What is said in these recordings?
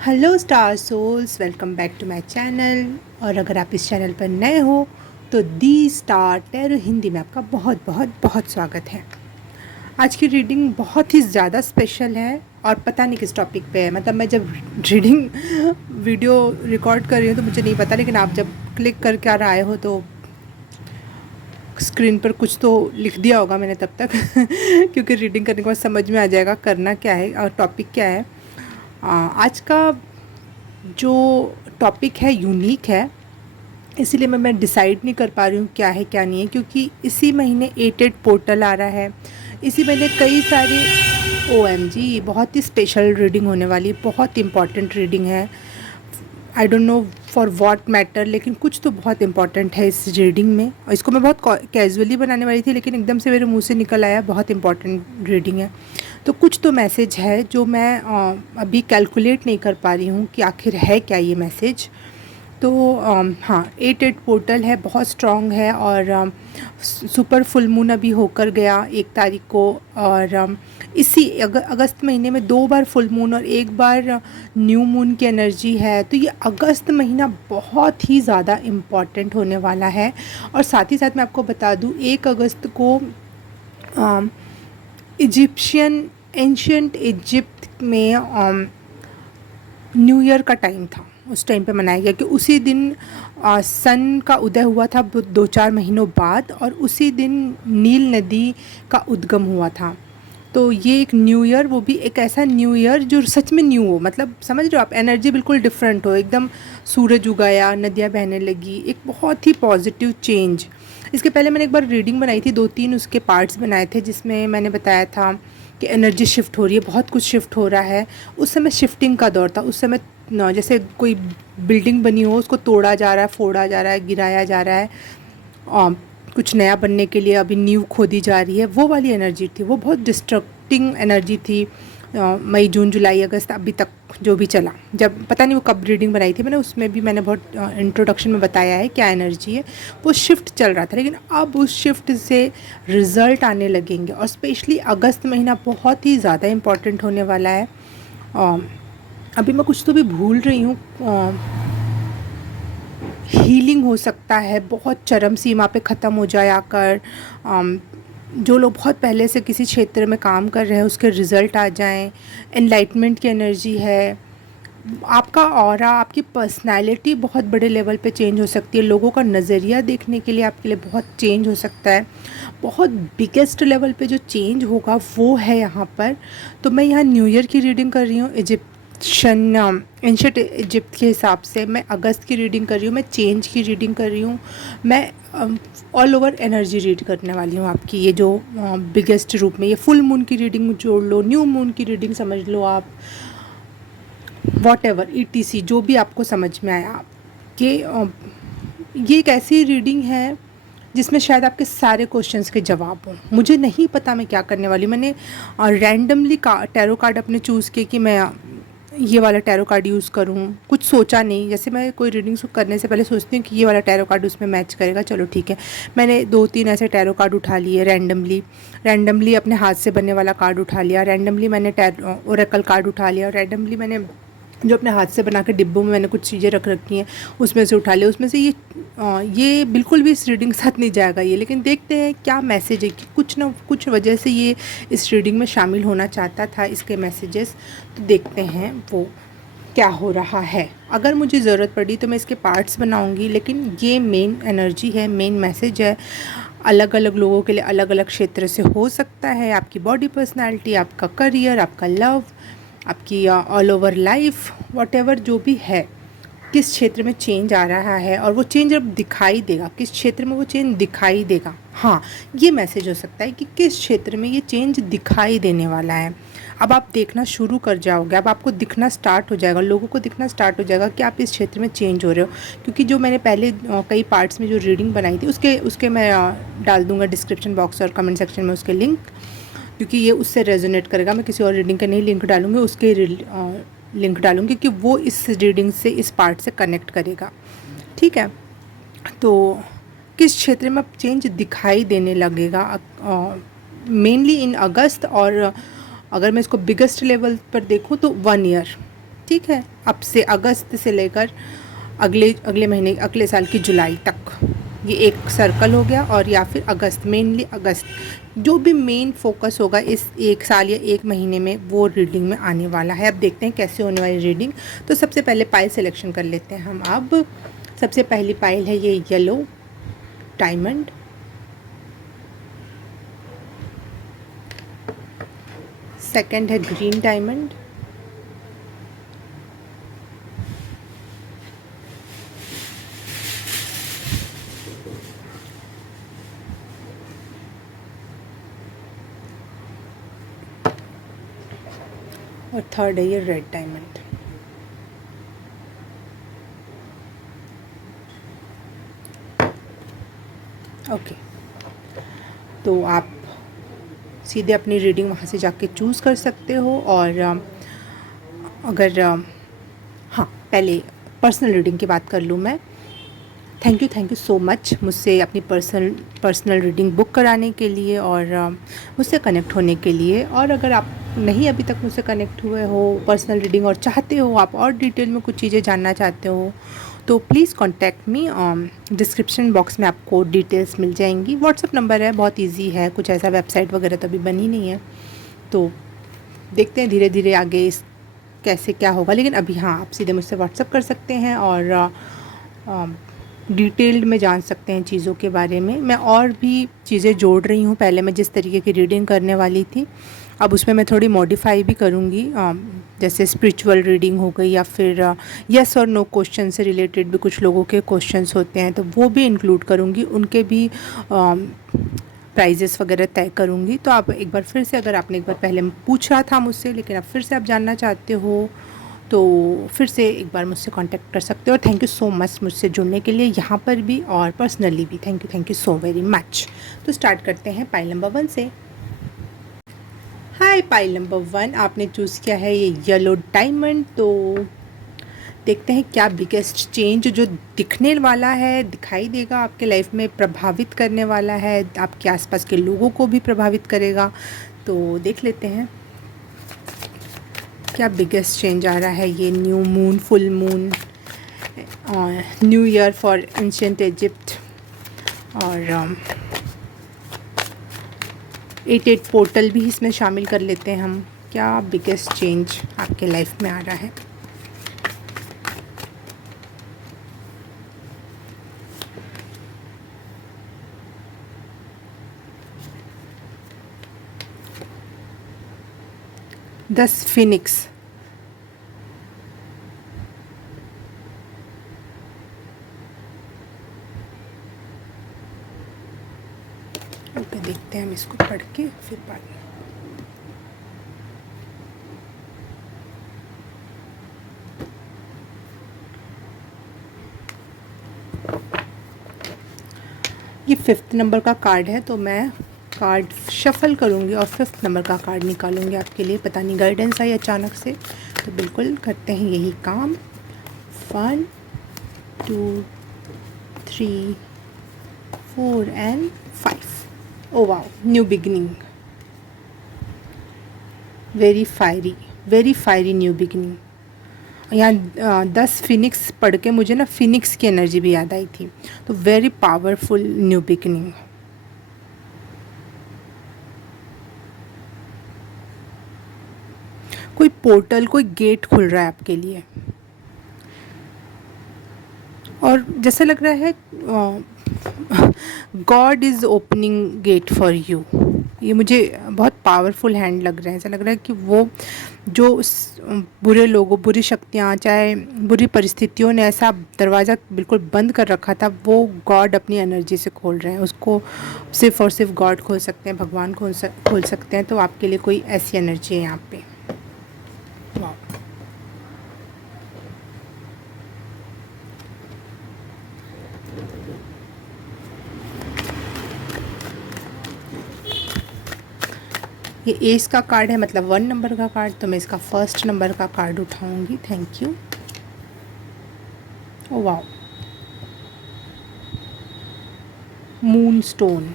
Hello star souls, welcome back to my channel. और अगर आप इस चैनल पर नए हो तो दी स्टार टैरो हिंदी में आपका बहुत बहुत बहुत स्वागत है। आज की रीडिंग बहुत ही ज़्यादा स्पेशल है और पता नहीं किस टॉपिक पे है। मतलब मैं जब रीडिंग वीडियो रिकॉर्ड कर रही हूँ तो मुझे नहीं पता, लेकिन आप जब क्लिक करके आ रहे आए हो तो स्क्रीन पर कुछ तो लिख दिया होगा मैंने तब तक क्योंकि रीडिंग करने के बाद समझ में आ जाएगा करना क्या है और टॉपिक क्या है। आज का जो टॉपिक है यूनिक है, इसीलिए मैं डिसाइड नहीं कर पा रही हूँ क्या है क्या नहीं है, क्योंकि इसी महीने 88 पोर्टल आ रहा है। इसी महीने कई सारे OMG बहुत ही स्पेशल रीडिंग होने वाली, बहुत इंपॉर्टेंट रीडिंग है। I don't know for what matter, लेकिन कुछ तो बहुत इंपॉर्टेंट है इस रीडिंग में। और इसको मैं बहुत कैजुअली बनाने वाली थी, लेकिन एकदम से मेरे मुंह से निकल आया बहुत इंपॉर्टेंट रीडिंग है। तो कुछ तो मैसेज है जो मैं अभी कैलकुलेट नहीं कर पा रही हूँ कि आखिर है क्या ये मैसेज। तो हाँ, 88 पोर्टल है, बहुत स्ट्रॉन्ग है। और सुपर फुल मून अभी होकर गया 1 तारीख को। और इसी अगस्त महीने में 2 बार फुल मून और 1 बार न्यू मून की एनर्जी है। तो ये अगस्त महीना बहुत ही ज़्यादा इम्पॉर्टेंट होने वाला है। और साथ ही साथ मैं आपको बता दूँ, 1 अगस्त को इजिप्शियन एंशियंट इजिप्ट में न्यू ईयर का टाइम था। उस टाइम पे मनाया गया कि उसी दिन सन का उदय हुआ था 2-4 महीनों बाद, और उसी दिन नील नदी का उद्गम हुआ था। तो ये एक न्यू ईयर, वो भी एक ऐसा न्यू ईयर जो सच में न्यू हो, मतलब समझ रहे हो आप, एनर्जी बिल्कुल डिफरेंट हो एकदम। सूरज उगाया, नदियाँ बहने लगी, एक बहुत ही पॉजिटिव चेंज। इसके पहले मैंने एक बार रीडिंग बनाई थी, 2-3 उसके पार्ट्स बनाए थे, जिसमें मैंने बताया था कि एनर्जी शिफ्ट हो रही है, बहुत कुछ शिफ्ट हो रहा है। उस समय शिफ्टिंग का दौर था। उस समय जैसे कोई बिल्डिंग बनी हो, उसको तोड़ा जा रहा है, फोड़ा जा रहा है, गिराया जा रहा है, कुछ नया बनने के लिए अभी नींव खोदी जा रही है, वो वाली एनर्जी थी। वो बहुत डिस्ट्रक्टिंग एनर्जी थी। मई जून जुलाई अगस्त अभी तक जो भी चला, जब पता नहीं वो कब रीडिंग बनाई थी मैंने, उसमें भी मैंने बहुत इंट्रोडक्शन में बताया है क्या एनर्जी है। वो शिफ्ट चल रहा था, लेकिन अब उस शिफ्ट से रिज़ल्ट आने लगेंगे। और स्पेशली अगस्त महीना बहुत ही ज़्यादा इम्पॉर्टेंट होने वाला है। अभी मैं कुछ तो भी भूल रही हूँ। हीलिंग हो सकता है, बहुत चरम सीमा पे ख़त्म हो जाए आकर। जो लोग बहुत पहले से किसी क्षेत्र में काम कर रहे हैं उसके रिज़ल्ट आ जाएं। एनलाइटमेंट की एनर्जी है। आपका ऑरा, आपकी पर्सनैलिटी बहुत बड़े लेवल पे चेंज हो सकती है। लोगों का नज़रिया देखने के लिए आपके लिए बहुत चेंज हो सकता है। बहुत बिगेस्ट लेवल पे जो चेंज होगा वो है यहाँ पर। तो मैं यहाँ न्यू ईयर की रीडिंग कर रही हूँ, इजिप्शियन एंशिएंट इजिप्ट के हिसाब से। मैं अगस्त की रीडिंग कर रही हूँ, मैं चेंज की रीडिंग कर रही हूँ। मैं ऑल ओवर एनर्जी रीड करने वाली हूँ आपकी, ये जो बिगेस्ट रूप में। ये फुल मून की रीडिंग जोड़ लो, न्यू मून की रीडिंग समझ लो आप, वॉट एवर ETC जो भी आपको समझ में आया आप कि ये एक ऐसी रीडिंग है जिसमें शायद आपके सारे क्वेश्चंस के जवाब हों। मुझे नहीं पता मैं क्या करने वाली। मैंने रैंडमली टैरो कार्ड अपने चूज़ किए कि मैं ये वाला टैरो कार्ड यूज़ करूँ, कुछ सोचा नहीं। जैसे मैं कोई रीडिंग करने से पहले सोचती हूँ कि ये वाला टैरो कार्ड उसमें मैच करेगा, चलो ठीक है। मैंने 2-3 ऐसे टैरो कार्ड उठा लिए रैंडमली अपने हाथ से बनने वाला कार्ड उठा लिया, रैंडमली मैंने ओरेकल कार्ड उठा लिया, रैंडमली मैंने जो अपने हाथ से बना के डिब्बों में मैंने कुछ चीज़ें रख रखी हैं उसमें से उठा लिया। उसमें से ये बिल्कुल भी इस रीडिंग के साथ नहीं जाएगा ये, लेकिन देखते हैं क्या मैसेज है कि कुछ ना कुछ वजह से ये इस रीडिंग में शामिल होना चाहता था, इसके मैसेजेस। तो देखते हैं वो क्या हो रहा है। अगर मुझे ज़रूरत पड़ी तो मैं इसके पार्ट्स बनाऊंगी, लेकिन ये मेन एनर्जी है, मेन मैसेज है। अलग अलग लोगों के लिए अलग अलग क्षेत्र से हो सकता है। आपकी बॉडी पर्सनालिटी, आपका करियर, आपका लव, आपकी ऑल ओवर लाइफ, वॉट जो भी है, किस क्षेत्र में चेंज आ रहा है और वो चेंज अब दिखाई देगा, किस क्षेत्र में वो चेंज दिखाई देगा। हाँ, ये मैसेज हो सकता है कि किस क्षेत्र में ये चेंज दिखाई देने वाला है। अब आप देखना शुरू कर जाओगे, अब आपको दिखना स्टार्ट हो जाएगा, लोगों को दिखना स्टार्ट हो जाएगा कि आप इस क्षेत्र में चेंज हो रहे हो। क्योंकि जो मैंने पहले कई पार्ट्स में जो रीडिंग बनाई थी उसके मैं डाल दूँगा डिस्क्रिप्शन बॉक्स और कमेंट सेक्शन में उसके लिंक, क्योंकि ये उससे रेजोनेट करेगा। मैं किसी और रीडिंग का नहीं लिंक डालूँगी, उसके लिंक डालूँगी कि वो इस रीडिंग से, इस पार्ट से कनेक्ट करेगा। ठीक है, तो किस क्षेत्र में अब चेंज दिखाई देने लगेगा मेनली इन अगस्त। और अगर मैं इसको बिगेस्ट लेवल पर देखूँ तो 1 ईयर, ठीक है, अब से अगस्त से लेकर अगले अगले महीने अगले साल की जुलाई तक, ये एक सर्कल हो गया। और या फिर अगस्त, मेनली अगस्त, जो भी मेन फोकस होगा इस एक साल या एक महीने में वो रीडिंग में आने वाला है। अब देखते हैं कैसे होने वाली रीडिंग। तो सबसे पहले पाइल सिलेक्शन कर लेते हैं हम। अब सबसे पहली पाइल है ये येलो डायमंड, सेकंड है ग्रीन डायमंड, और थर्ड है ये रेड डायमंड। ओके, तो आप सीधे अपनी रीडिंग वहाँ से जाके चूज़ कर सकते हो। और अगर हाँ, पहले पर्सनल रीडिंग की बात कर लूँ मैं। थैंक यू सो मच मुझसे अपनी पर्सनल रीडिंग बुक कराने के लिए और मुझसे कनेक्ट होने के लिए। और अगर आप नहीं अभी तक मुझसे कनेक्ट हुए हो पर्सनल रीडिंग और चाहते हो आप और डिटेल में कुछ चीज़ें जानना चाहते हो तो please contact me. Description box में आपको डिटेल्स मिल जाएंगी। व्हाट्सअप नंबर है, बहुत इजी है, कुछ ऐसा वेबसाइट वगैरह तो अभी बनी नहीं है। तो देखते हैं धीरे धीरे आगे इस कैसे क्या होगा। लेकिन अभी हाँ, आप सीधे मुझसे व्हाट्सअप कर सकते हैं और डिटेल्ड में जान सकते हैं चीज़ों के बारे में। मैं और भी चीज़ें जोड़ रही हूँ। पहले मैं जिस तरीके की रीडिंग करने वाली थी अब उसमें मैं थोड़ी मॉडिफाई भी करूँगी। जैसे स्पिरिचुअल रीडिंग हो गई या फिर यस और नो क्वेश्चन से रिलेटेड भी कुछ लोगों के क्वेश्चंस होते हैं तो वो भी इंक्लूड करूँगी, उनके भी प्राइजेस वगैरह तय करूँगी। तो आप एक बार फिर से, अगर आपने एक बार पहले पूछा था मुझसे लेकिन अब फिर से आप जानना चाहते हो तो फिर से एक बार मुझसे कांटेक्ट कर सकते हो। और थैंक यू सो मच मुझसे जुड़ने के लिए यहाँ पर भी और पर्सनली भी। Thank you so very much. तो स्टार्ट करते हैं पाइल नंबर 1 से। हाय, पाइल नंबर 1 आपने चूज़ किया है ये येलो डायमंड। तो देखते हैं क्या बिगेस्ट चेंज जो दिखने वाला है, दिखाई देगा आपके लाइफ में, प्रभावित करने वाला है, आपके आसपास के लोगों को भी प्रभावित करेगा। तो देख लेते हैं क्या बिगेस्ट चेंज आ रहा है। ये new moon, full moon, new year for ancient Egypt और 88 पोर्टल भी इसमें शामिल कर लेते हैं हम। क्या बिगेस्ट चेंज आपके लाइफ में आ रहा है। दस फिनिक्स, ओके, देखते हैं हम इसको पढ़ के फिर बाद में। ये 5th नंबर का कार्ड है तो मैं कार्ड शफल करूँगी और 5th नंबर का कार्ड निकालूंगी आपके लिए। पता नहीं गाइडेंस आई अचानक से, तो बिल्कुल करते हैं यही काम। 1 2 3 4 and 5। Oh wow, new beginning, very fiery new beginning. यहाँ 10 फिनिक्स पढ़ के मुझे ना फिनिक्स की एनर्जी भी याद आई थी। तो वेरी पावरफुल न्यू बिगिनिंग। कोई पोर्टल, कोई गेट खुल रहा है आपके लिए और जैसा लग रहा है God is opening get for you. ये मुझे बहुत पावरफुल हैंड लग रहा है। ऐसा लग रहा है कि वो जो बुरे लोगों, बुरी शक्तियाँ, चाहे बुरी परिस्थितियों ने ऐसा दरवाज़ा बिल्कुल बंद कर रखा था, वो गॉड अपनी एनर्जी से खोल रहे हैं उसको। सिर्फ़ और सिर्फ गॉड खोल सकते हैं, भगवान खोल सकते हैं। तो आपके लिए कोई ऐसी एनर्जी है यहाँ पे। वाह, ये एस का कार्ड है, मतलब 1 नंबर का कार्ड। तो मैं इसका 1st नंबर का कार्ड उठाऊंगी। Thank you. Oh wow, moonstone.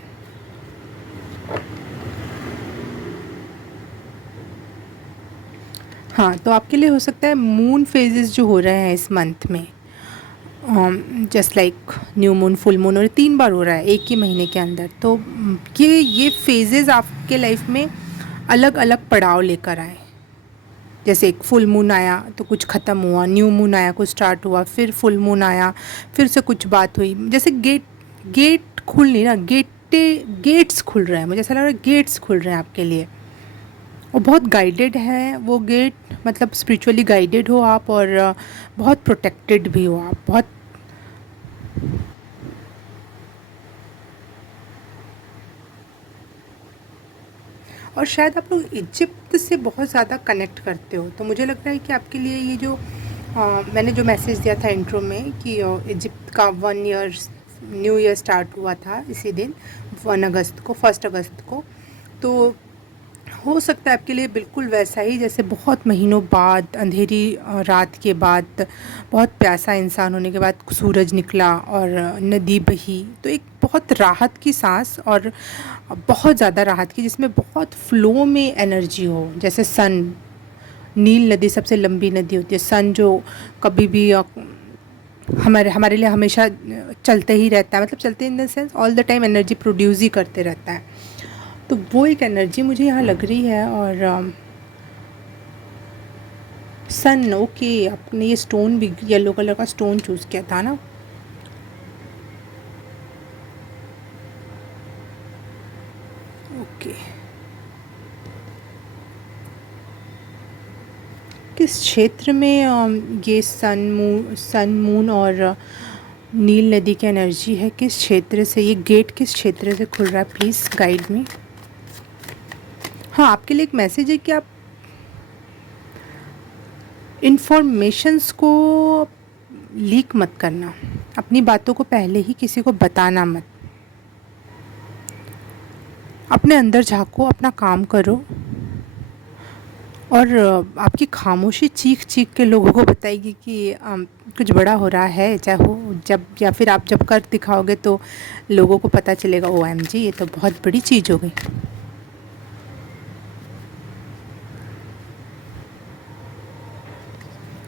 हाँ, तो आपके लिए हो सकता है मून फेजेस जो हो रहे हैं इस मंथ में, just like new moon, full moon, और 3 बार हो रहा है एक ही महीने के अंदर। तो ये फेजेस आपके लाइफ में अलग अलग पड़ाव लेकर आए। जैसे एक फुल मून आया तो कुछ ख़त्म हुआ, न्यू मून आया कुछ स्टार्ट हुआ, फिर फुल मून आया, फिर से कुछ बात हुई। जैसे गेट गेट खुल नहीं ना, गेट्स खुल रहे हैं, मुझे ऐसा लग रहा है गेट्स खुल रहे हैं आपके लिए। और बहुत गाइडेड है वो गेट, मतलब स्पिरिचुअली गाइडेड हो आप, और बहुत प्रोटेक्टेड भी हो आप, बहुत। और शायद आप लोग इजिप्ट से बहुत ज़्यादा कनेक्ट करते हो, तो मुझे लगता है कि आपके लिए ये जो मैंने जो मैसेज दिया था इंट्रो में कि इजिप्ट का 1 ईयर न्यू ईयर स्टार्ट हुआ था इसी दिन, 1 अगस्त को, 1 अगस्त को। तो हो सकता है आपके लिए बिल्कुल वैसा ही, जैसे बहुत महीनों बाद, अंधेरी रात के बाद, बहुत प्यासा इंसान होने के बाद सूरज निकला और नदी बही, तो एक बहुत राहत की सांस, और बहुत ज़्यादा राहत की, जिसमें बहुत फ्लो में एनर्जी हो। जैसे सन, नील नदी सबसे लंबी नदी होती है, सन जो कभी भी हमारे हमारे लिए हमेशा चलते ही रहता है, मतलब चलते in the sense all the time energy produce ही करते रहता है। तो वो एक एनर्जी मुझे यहाँ लग रही है। और सन, ओके, आपने ये स्टोन भी येलो कलर का स्टोन चूज़ किया था ना। ओके, किस क्षेत्र में ये सन मून और नील नदी की एनर्जी है, किस क्षेत्र से ये गेट, किस क्षेत्र से खुल रहा है, प्लीज़ गाइड मी। हाँ, आपके लिए एक मैसेज है कि आप इन्फॉर्मेशंस को लीक मत करना, अपनी बातों को पहले ही किसी को बताना मत, अपने अंदर झाँको, अपना काम करो। और आपकी खामोशी चीख चीख के लोगों को बताएगी कि कुछ बड़ा हो रहा है, चाहे हो जब, या फिर आप जब कर दिखाओगे तो लोगों को पता चलेगा, OMG ये तो बहुत बड़ी चीज़ हो गई।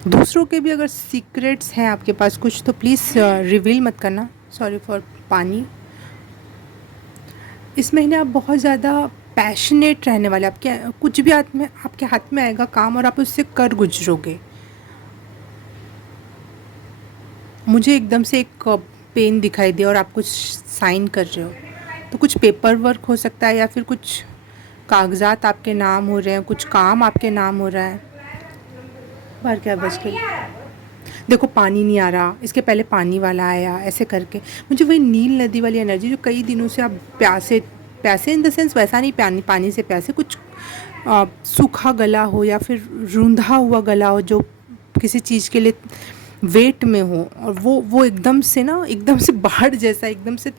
दूसरों के भी अगर सीक्रेट्स हैं आपके पास कुछ, तो प्लीज़ रिवील मत करना। सॉरी फॉर पानी। इस महीने आप बहुत ज़्यादा पैशनेट रहने वाले, आपके कुछ भी आपके हाथ में आएगा काम, और आप उससे कर गुजरोगे। मुझे एकदम से एक पेन दिखाई दिया और आप कुछ साइन कर रहे हो, तो कुछ पेपर वर्क हो सकता है, या फिर कुछ कागजात आपके नाम हो रहे हैं, कुछ काम आपके नाम हो रहा है। बाहर क्या बज के, देखो पानी नहीं आ रहा, इसके पहले पानी वाला आया, ऐसे करके मुझे वही नील नदी वाली एनर्जी, जो कई दिनों से आप प्यासे, प्यासे इन द सेंस वैसा नहीं, पानी पानी से प्यासे, कुछ सूखा गला हो या फिर रूंधा हुआ गला हो, जो किसी चीज़ के लिए वेट में हो, और वो एकदम से ना, एकदम से बाढ़ जैसा, एकदम से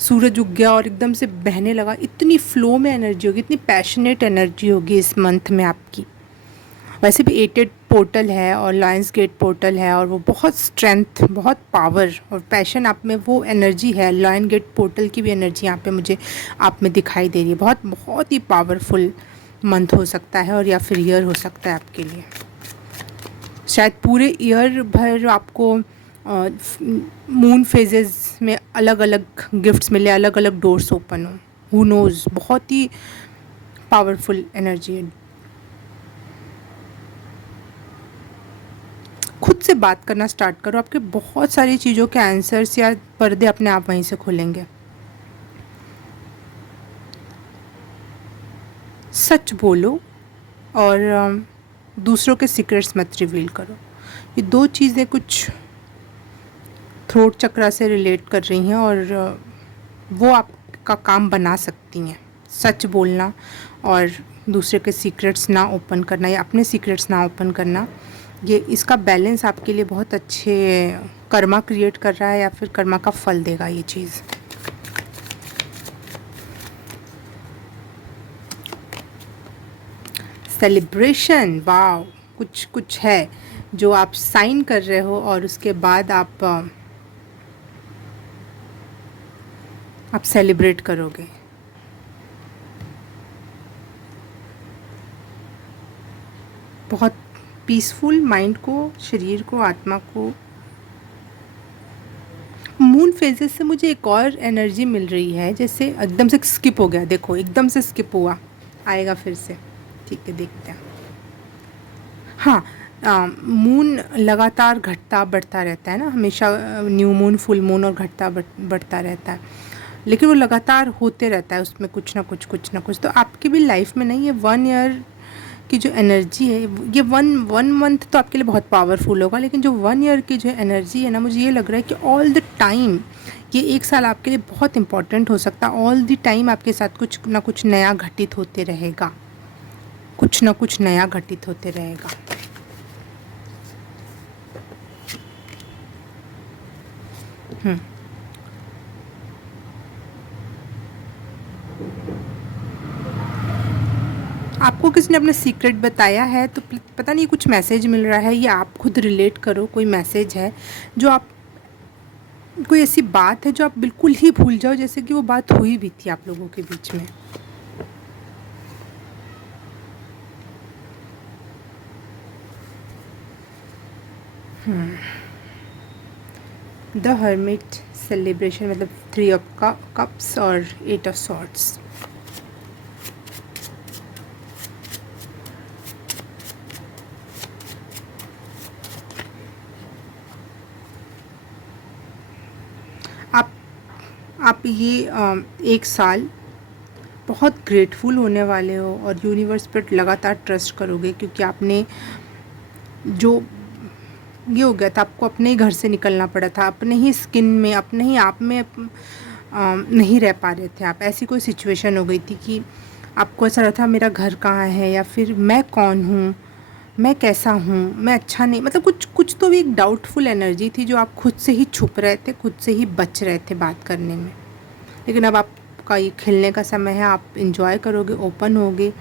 सूरज उग गया और एकदम से बहने लगा, इतनी फ्लो में एनर्जी होगी, इतनी पैशनेट एनर्जी होगी इस मंथ में आपकी। वैसे भी 8 पोर्टल है और लायंस गेट पोर्टल है, और वो बहुत स्ट्रेंथ, बहुत पावर और पैशन आप में, वो एनर्जी है। लायन गेट पोर्टल की भी एनर्जी यहाँ पे मुझे आप में दिखाई दे रही है। बहुत बहुत ही पावरफुल मंथ हो सकता है, और या फिर ईयर हो सकता है आपके लिए। शायद पूरे ईयर भर आपको मून फेजेस में अलग अलग गिफ्ट्स मिले, अलग अलग डोर्स ओपन हो, हु नोज़। बहुत ही पावरफुल एनर्जी है। खुद से बात करना स्टार्ट करो, आपके बहुत सारी चीज़ों के आंसर्स या पर्दे अपने आप वहीं से खुलेंगे। सच बोलो, और दूसरों के सीक्रेट्स मत रिवील करो। ये 2 चीज़ें कुछ थ्रोट चक्रा से रिलेट कर रही हैं, और वो आपका काम बना सकती हैं। सच बोलना और दूसरे के सीक्रेट्स ना ओपन करना, या अपने सीक्रेट्स ना ओपन करना, ये इसका बैलेंस आपके लिए बहुत अच्छे कर्मा क्रिएट कर रहा है, या फिर कर्मा का फल देगा ये चीज़। सेलिब्रेशन, वाव, कुछ कुछ है जो आप साइन कर रहे हो, और उसके बाद आप सेलिब्रेट करोगे। बहुत पीसफुल माइंड को, शरीर को, आत्मा को। मून फेजेस से मुझे एक और एनर्जी मिल रही है, जैसे एकदम से स्किप हो गया, देखो एकदम से स्किप हुआ, आएगा फिर से। ठीक है, देखते हैं। हाँ, मून लगातार घटता बढ़ता रहता है ना, हमेशा न्यू मून, फुल मून और घटता बढ़ता रहता है, लेकिन वो लगातार होते रहता है, उसमें कुछ ना कुछ। तो आपकी भी लाइफ में नहीं, ये 1 ईयर की जो एनर्जी है, ये वन मंथ तो आपके लिए बहुत पावरफुल होगा, लेकिन जो 1 ईयर की जो एनर्जी है ना, मुझे ये लग रहा है कि ऑल द टाइम, ये 1 साल आपके लिए बहुत इंपॉर्टेंट हो सकता है। ऑल द टाइम आपके साथ कुछ ना कुछ नया घटित होते रहेगा, कुछ ना कुछ नया घटित होते रहेगा। आपको किसी ने अपना सीक्रेट बताया है तो पता नहीं, कुछ मैसेज मिल रहा है, या आप खुद रिलेट करो, कोई मैसेज है जो आप, कोई ऐसी बात है जो आप बिल्कुल ही भूल जाओ, जैसे कि वो बात हुई भी थी आप लोगों के बीच में। द हर्मिट सेलिब्रेशन, मतलब 3 ऑफ कप्स और 8 ऑफ सॉर्ड्स। आप आप ये 1 साल बहुत ग्रेटफुल होने वाले हो, और यूनिवर्स पर लगातार ट्रस्ट करोगे, क्योंकि आपने जो ये हो गया था, आपको अपने ही घर से निकलना पड़ा था, अपने ही स्किन में, अपने ही आप में नहीं रह पा रहे थे आप। ऐसी कोई सिचुएशन हो गई थी कि आपको ऐसा रहा था, मेरा घर कहाँ है, या फिर मैं कौन हूँ, मैं कैसा हूँ, मैं अच्छा नहीं, मतलब कुछ कुछ तो भी एक डाउटफुल एनर्जी थी, जो आप खुद से ही छुप रहे थे, खुद से ही बच रहे थे बात करने में। लेकिन अब आपका ये खिलने का समय है, आप इंजॉय करोगे, ओपन होगे,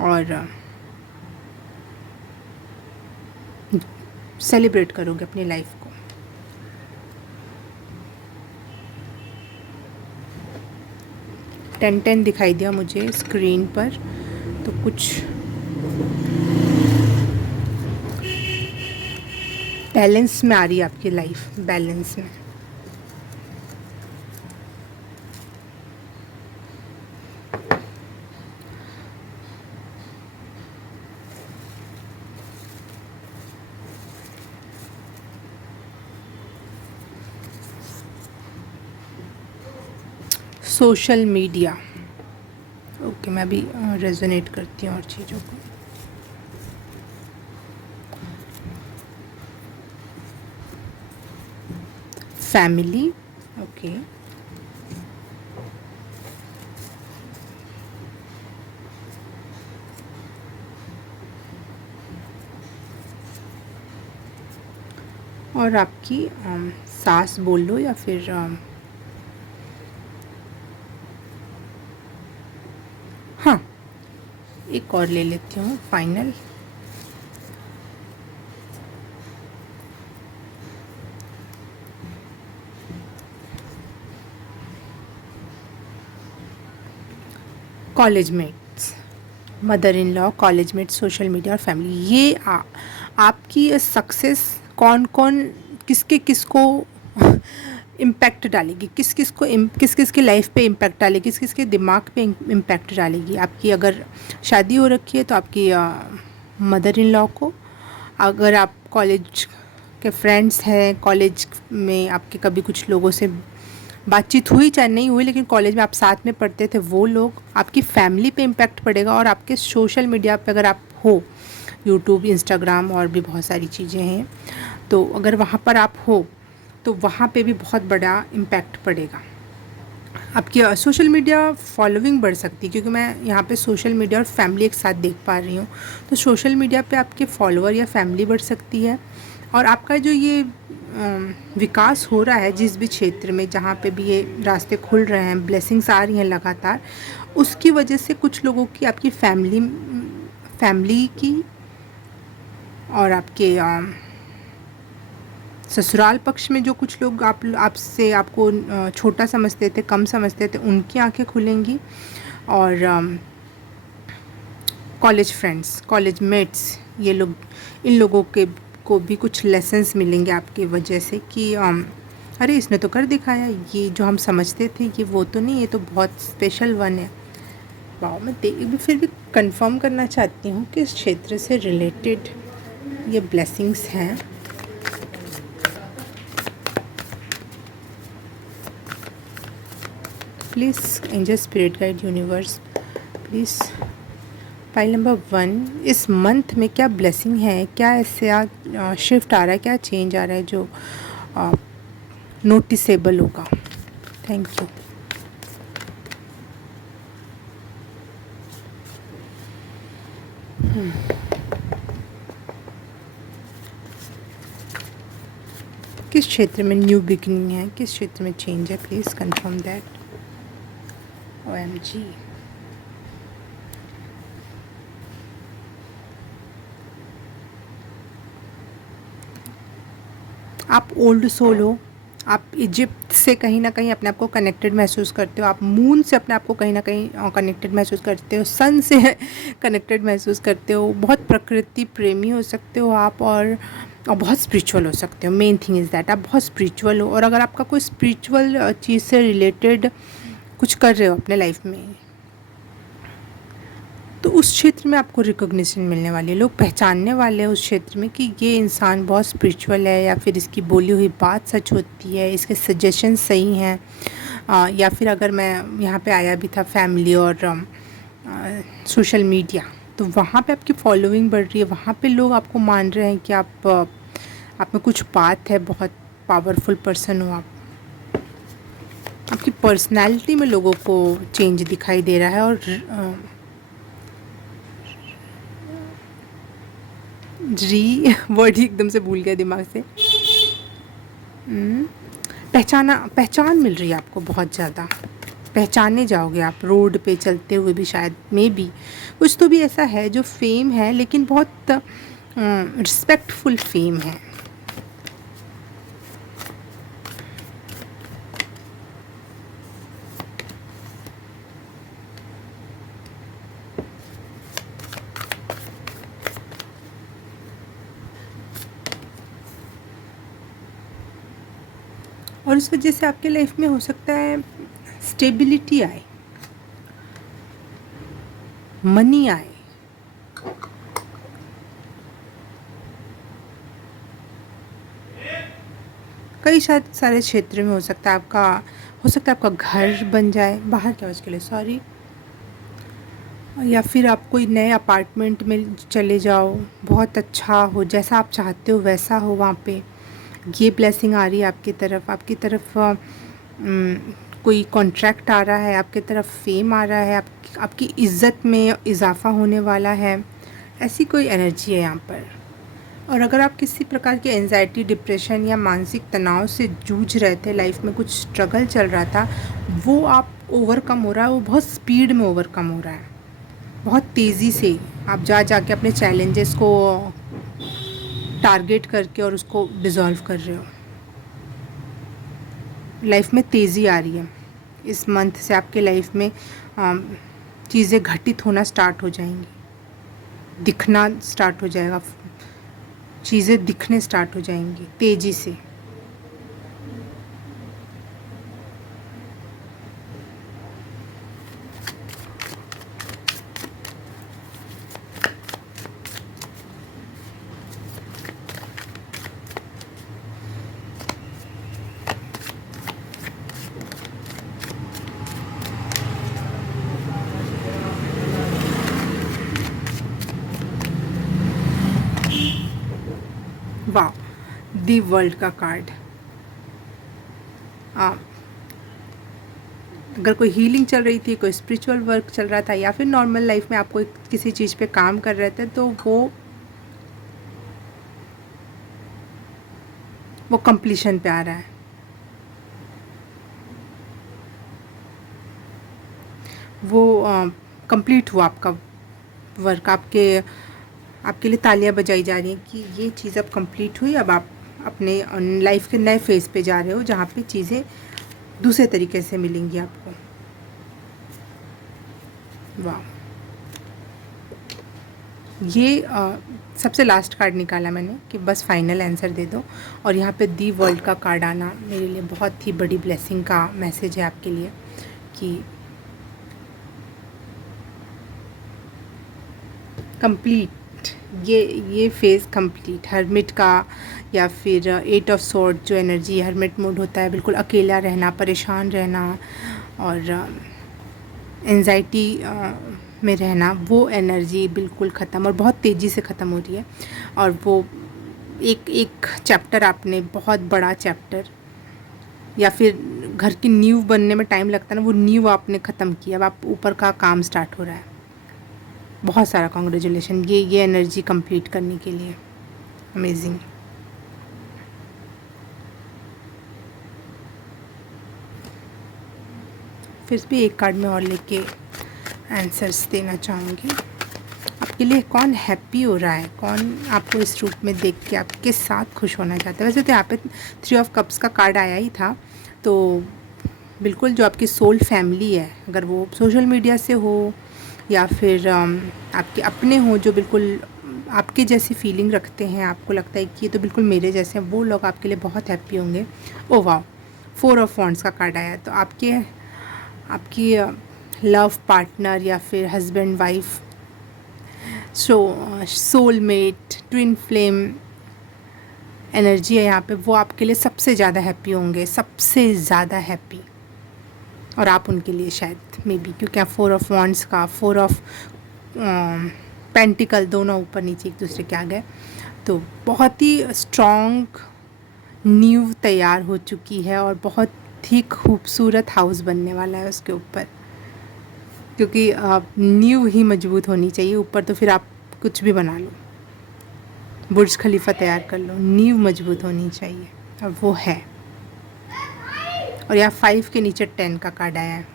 और सेलिब्रेट करोगे अपनी लाइफ को। टेन दिखाई दिया मुझे स्क्रीन पर, तो कुछ बैलेंस में आ रही है आपकी लाइफ, बैलेंस में। सोशल मीडिया, ओके, मैं भी रेजोनेट करती हूँ और चीज़ों को। फैमिली, ओके, और आपकी सास बोल लो, या फिर हाँ, एक और ले लेती हूँ final. College mates, mother in law, college mates, social media और फैमिली, ये आपकी सक्सेस कौन कौन, किसके किसको इम्पैक्ट डालेगी, किस किस को, किस किस की लाइफ पे इम्पैक्ट डालेगी, किस किस के दिमाग पे इम्पैक्ट डालेगी। आपकी अगर शादी हो रखी है तो आपकी मदर इन लॉ को, अगर आप कॉलेज के फ्रेंड्स हैं, कॉलेज में आपके कभी कुछ लोगों से बातचीत हुई चाहे नहीं हुई, लेकिन कॉलेज में आप साथ में पढ़ते थे, वो लोग, आपकी फैमिली पे इम्पैक्ट पड़ेगा, और आपके सोशल मीडिया पे अगर आप हो, यूट्यूब, इंस्टाग्राम और भी बहुत सारी चीज़ें हैं, तो अगर वहाँ पर आप हो तो वहाँ पे भी बहुत बड़ा इम्पैक्ट पड़ेगा। आपकी सोशल मीडिया फॉलोइंग बढ़ सकती है, क्योंकि मैं यहाँ पे सोशल मीडिया और फैमिली एक साथ देख पा रही हूँ। तो सोशल मीडिया पे आपके फॉलोअर या फैमिली बढ़ सकती है, और आपका जो ये विकास हो रहा है जिस भी क्षेत्र में, जहाँ पे भी ये रास्ते खुल रहे हैं, ब्लेसिंग्स आ रही हैं लगातार, उसकी वजह से कुछ लोगों की, आपकी फैमिली की, और आपके ससुराल पक्ष में जो कुछ लोग आपसे, आपको छोटा समझते थे, कम समझते थे, उनकी आंखें खुलेंगी। और कॉलेज फ्रेंड्स, कॉलेज मेट्स, ये लोग, इन लोगों के को भी कुछ लेसन्स मिलेंगे आपकी वजह से कि अरे इसने तो कर दिखाया, ये जो हम समझते थे कि वो तो नहीं, ये तो बहुत स्पेशल वन है। वाह, मैं फिर भी कंफर्म करना चाहती हूँ कि इस क्षेत्र से रिलेटेड ये ब्लेसिंग्स हैं। Please angel, spirit guide, universe, please file number 1, इस मंथ में क्या ब्लेसिंग है, क्या ऐसे शिफ्ट आ रहा है, क्या चेंज आ रहा है जो नोटिसेबल होगा। Thank you. किस क्षेत्र में न्यू बिगिनिंग है, किस क्षेत्र में चेंज है, प्लीज़ कंफर्म दैट। OMG, आप ओल्ड सोल हो, आप इजिप्ट से कहीं ना कहीं अपने आप को कनेक्टेड महसूस करते हो, आप मून से अपने आप को कहीं ना कहीं कनेक्टेड महसूस करते हो, सन से कनेक्टेड महसूस करते हो, बहुत प्रकृति प्रेमी हो सकते हो आप, और बहुत स्पिरिचुअल हो सकते हो। मेन थिंग इज़ दैट आप बहुत स्पिरिचुअल हो, और अगर आपका कोई स्पिरिचुअल चीज़ से रिलेटेड कुछ कर रहे हो अपने लाइफ में, तो उस क्षेत्र में आपको रिकॉग्निशन मिलने वाली है, लोग पहचानने वाले हैं उस क्षेत्र में कि ये इंसान बहुत स्पिरिचुअल है, या फिर इसकी बोली हुई बात सच होती है, इसके सजेशन सही हैं। या फिर अगर मैं यहाँ पे आया भी था फैमिली और सोशल मीडिया, तो वहाँ पे आपकी फॉलोइंग बढ़ रही है, वहाँ पे लोग आपको मान रहे हैं कि आप में कुछ बात है, बहुत पावरफुल पर्सन हो आप। आपकी पर्सनैलिटी में लोगों को चेंज दिखाई दे रहा है, और वर्ड ही एकदम से भूल गया दिमाग से। पहचान मिल रही है आपको, बहुत ज़्यादा पहचाने जाओगे आप रोड पे चलते हुए भी, शायद में भी कुछ तो भी ऐसा है जो फेम है, लेकिन बहुत रिस्पेक्टफुल फेम है। और उस वजह से आपके लाइफ में हो सकता है स्टेबिलिटी आए, मनी आए, कई शायद सारे क्षेत्र में हो सकता है आपका घर बन जाए, बाहर की आवाज़ के लिए सॉरी, या फिर आप कोई नए अपार्टमेंट में चले जाओ, बहुत अच्छा हो, जैसा आप चाहते हो वैसा हो वहाँ पे। ये ब्लेसिंग आ रही है आपकी तरफ कोई कॉन्ट्रैक्ट आ रहा है, आपकी तरफ फेम आ रहा है, आपकी इज़्ज़त में इजाफ़ा होने वाला है, ऐसी कोई एनर्जी है यहाँ पर। और अगर आप किसी प्रकार की एंजाइटी, डिप्रेशन या मानसिक तनाव से जूझ रहे थे, लाइफ में कुछ स्ट्रगल चल रहा था, वो आप ओवरकम हो रहा है, वो बहुत स्पीड में ओवरकम हो रहा है, बहुत तेज़ी से आप जाके अपने चैलेंजेस को टारगेट करके और उसको डिज़ोल्व कर रहे हो। लाइफ में तेज़ी आ रही है, इस मंथ से आपके लाइफ में चीज़ें घटित होना स्टार्ट हो जाएंगी, दिखना स्टार्ट हो जाएगा, चीज़ें दिखने स्टार्ट हो जाएंगी तेज़ी से। वाह, दी वर्ल्ड का कार्ड। अगर कोई हीलिंग चल रही थी, कोई स्पिरिचुअल वर्क चल रहा था, या फिर नॉर्मल लाइफ में आप कोई किसी चीज़ पे काम कर रहे थे, तो वो कंप्लीशन पे आ रहा है। वो कंप्लीट हुआ आपका वर्क, आपके लिए तालियां बजाई जा रही हैं कि ये चीज़ अब कंप्लीट हुई। अब आप अपने लाइफ के नए फेज़ पे जा रहे हो, जहाँ पे चीज़ें दूसरे तरीके से मिलेंगी आपको। वाह, ये सबसे लास्ट कार्ड निकाला मैंने कि बस फाइनल आंसर दे दो। और यहाँ पे दी वर्ल्ड का कार्ड आना मेरे लिए बहुत ही बड़ी ब्लेसिंग का मैसेज है आपके लिए कि कंप्लीट ये फेज़ कंप्लीट हर्मिट का, या फिर 8 ऑफ स्वॉर्ड जो एनर्जी हर्मिट मोड होता है, बिल्कुल अकेला रहना, परेशान रहना और एंजाइटी में रहना, वो एनर्जी बिल्कुल ख़त्म और बहुत तेज़ी से ख़त्म हो रही है। और वो एक एक चैप्टर आपने, बहुत बड़ा चैप्टर, या फिर घर की नींव बनने में टाइम लगता है ना, वो नींव आपने ख़त्म किया, अब आप ऊपर का काम स्टार्ट हो रहा है। बहुत सारा कॉन्ग्रेचुलेशन ये एनर्जी कंप्लीट करने के लिए। अमेजिंग। फिर भी एक कार्ड में और लेके आंसर्स देना चाहूँगी। आपके लिए कौन हैप्पी हो रहा है, कौन आपको इस रूप में देख के आपके साथ खुश होना चाहता है। वैसे तो यहाँ पे 3 ऑफ कप्स का कार्ड आया ही था, तो बिल्कुल जो आपकी सोल फैमिली है, अगर वो सोशल मीडिया से हो या फिर आपके अपने हो जो बिल्कुल आपके जैसी फीलिंग रखते हैं, आपको लगता है कि ये तो बिल्कुल मेरे जैसे हैं, वो लोग आपके लिए बहुत हैप्पी होंगे। ओ वाह, 4 ऑफ वॉन्ड्स का कार्ड आया। तो आपकी लव पार्टनर या फिर husband wife, soulmate, twin flame energy है यहाँ पे, वो आपके लिए सबसे ज़्यादा हैप्पी होंगे, सबसे ज़्यादा हैप्पी। और आप उनके लिए शायद मे बी, क्योंकि आप 4 ऑफ वॉन्ड्स का, 4 ऑफ पेंटिकल, दोनों ऊपर नीचे एक दूसरे के आ गए। तो बहुत ही स्ट्रॉन्ग नींव तैयार हो चुकी है और बहुत ही खूबसूरत हाउस बनने वाला है उसके ऊपर, क्योंकि नींव ही मजबूत होनी चाहिए। ऊपर तो फिर आप कुछ भी बना लो, बुर्ज खलीफा तैयार कर लो, नींव मजबूत होनी चाहिए और वो है। और यहाँ 5 के नीचे 10 का कार्ड आया है।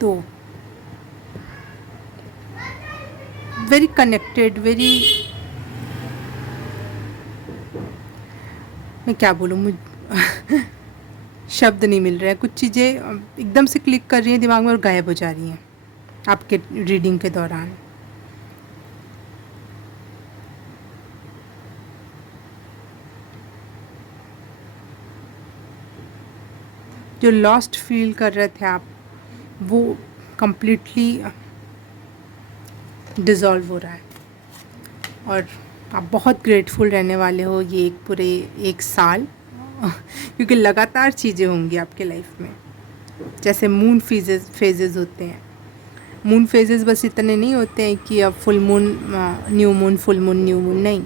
तो वेरी कनेक्टेड, वेरी, मैं क्या बोलूँ, शब्द नहीं मिल रहे हैं। कुछ चीज़ें एकदम से क्लिक कर रही हैं दिमाग में और गायब हो जा रही हैं आपके रीडिंग के दौरान। जो लॉस्ट फील कर रहे थे आप, वो कंप्लीटली डिज़ोल्व हो रहा है और आप बहुत ग्रेटफुल रहने वाले हो ये एक पूरे 1 साल, क्योंकि लगातार चीज़ें होंगी आपके लाइफ में। जैसे मून फेजेस होते हैं, मून फेजेस बस इतने नहीं होते हैं कि अब full moon, new moon, full moon, new moon, नहीं।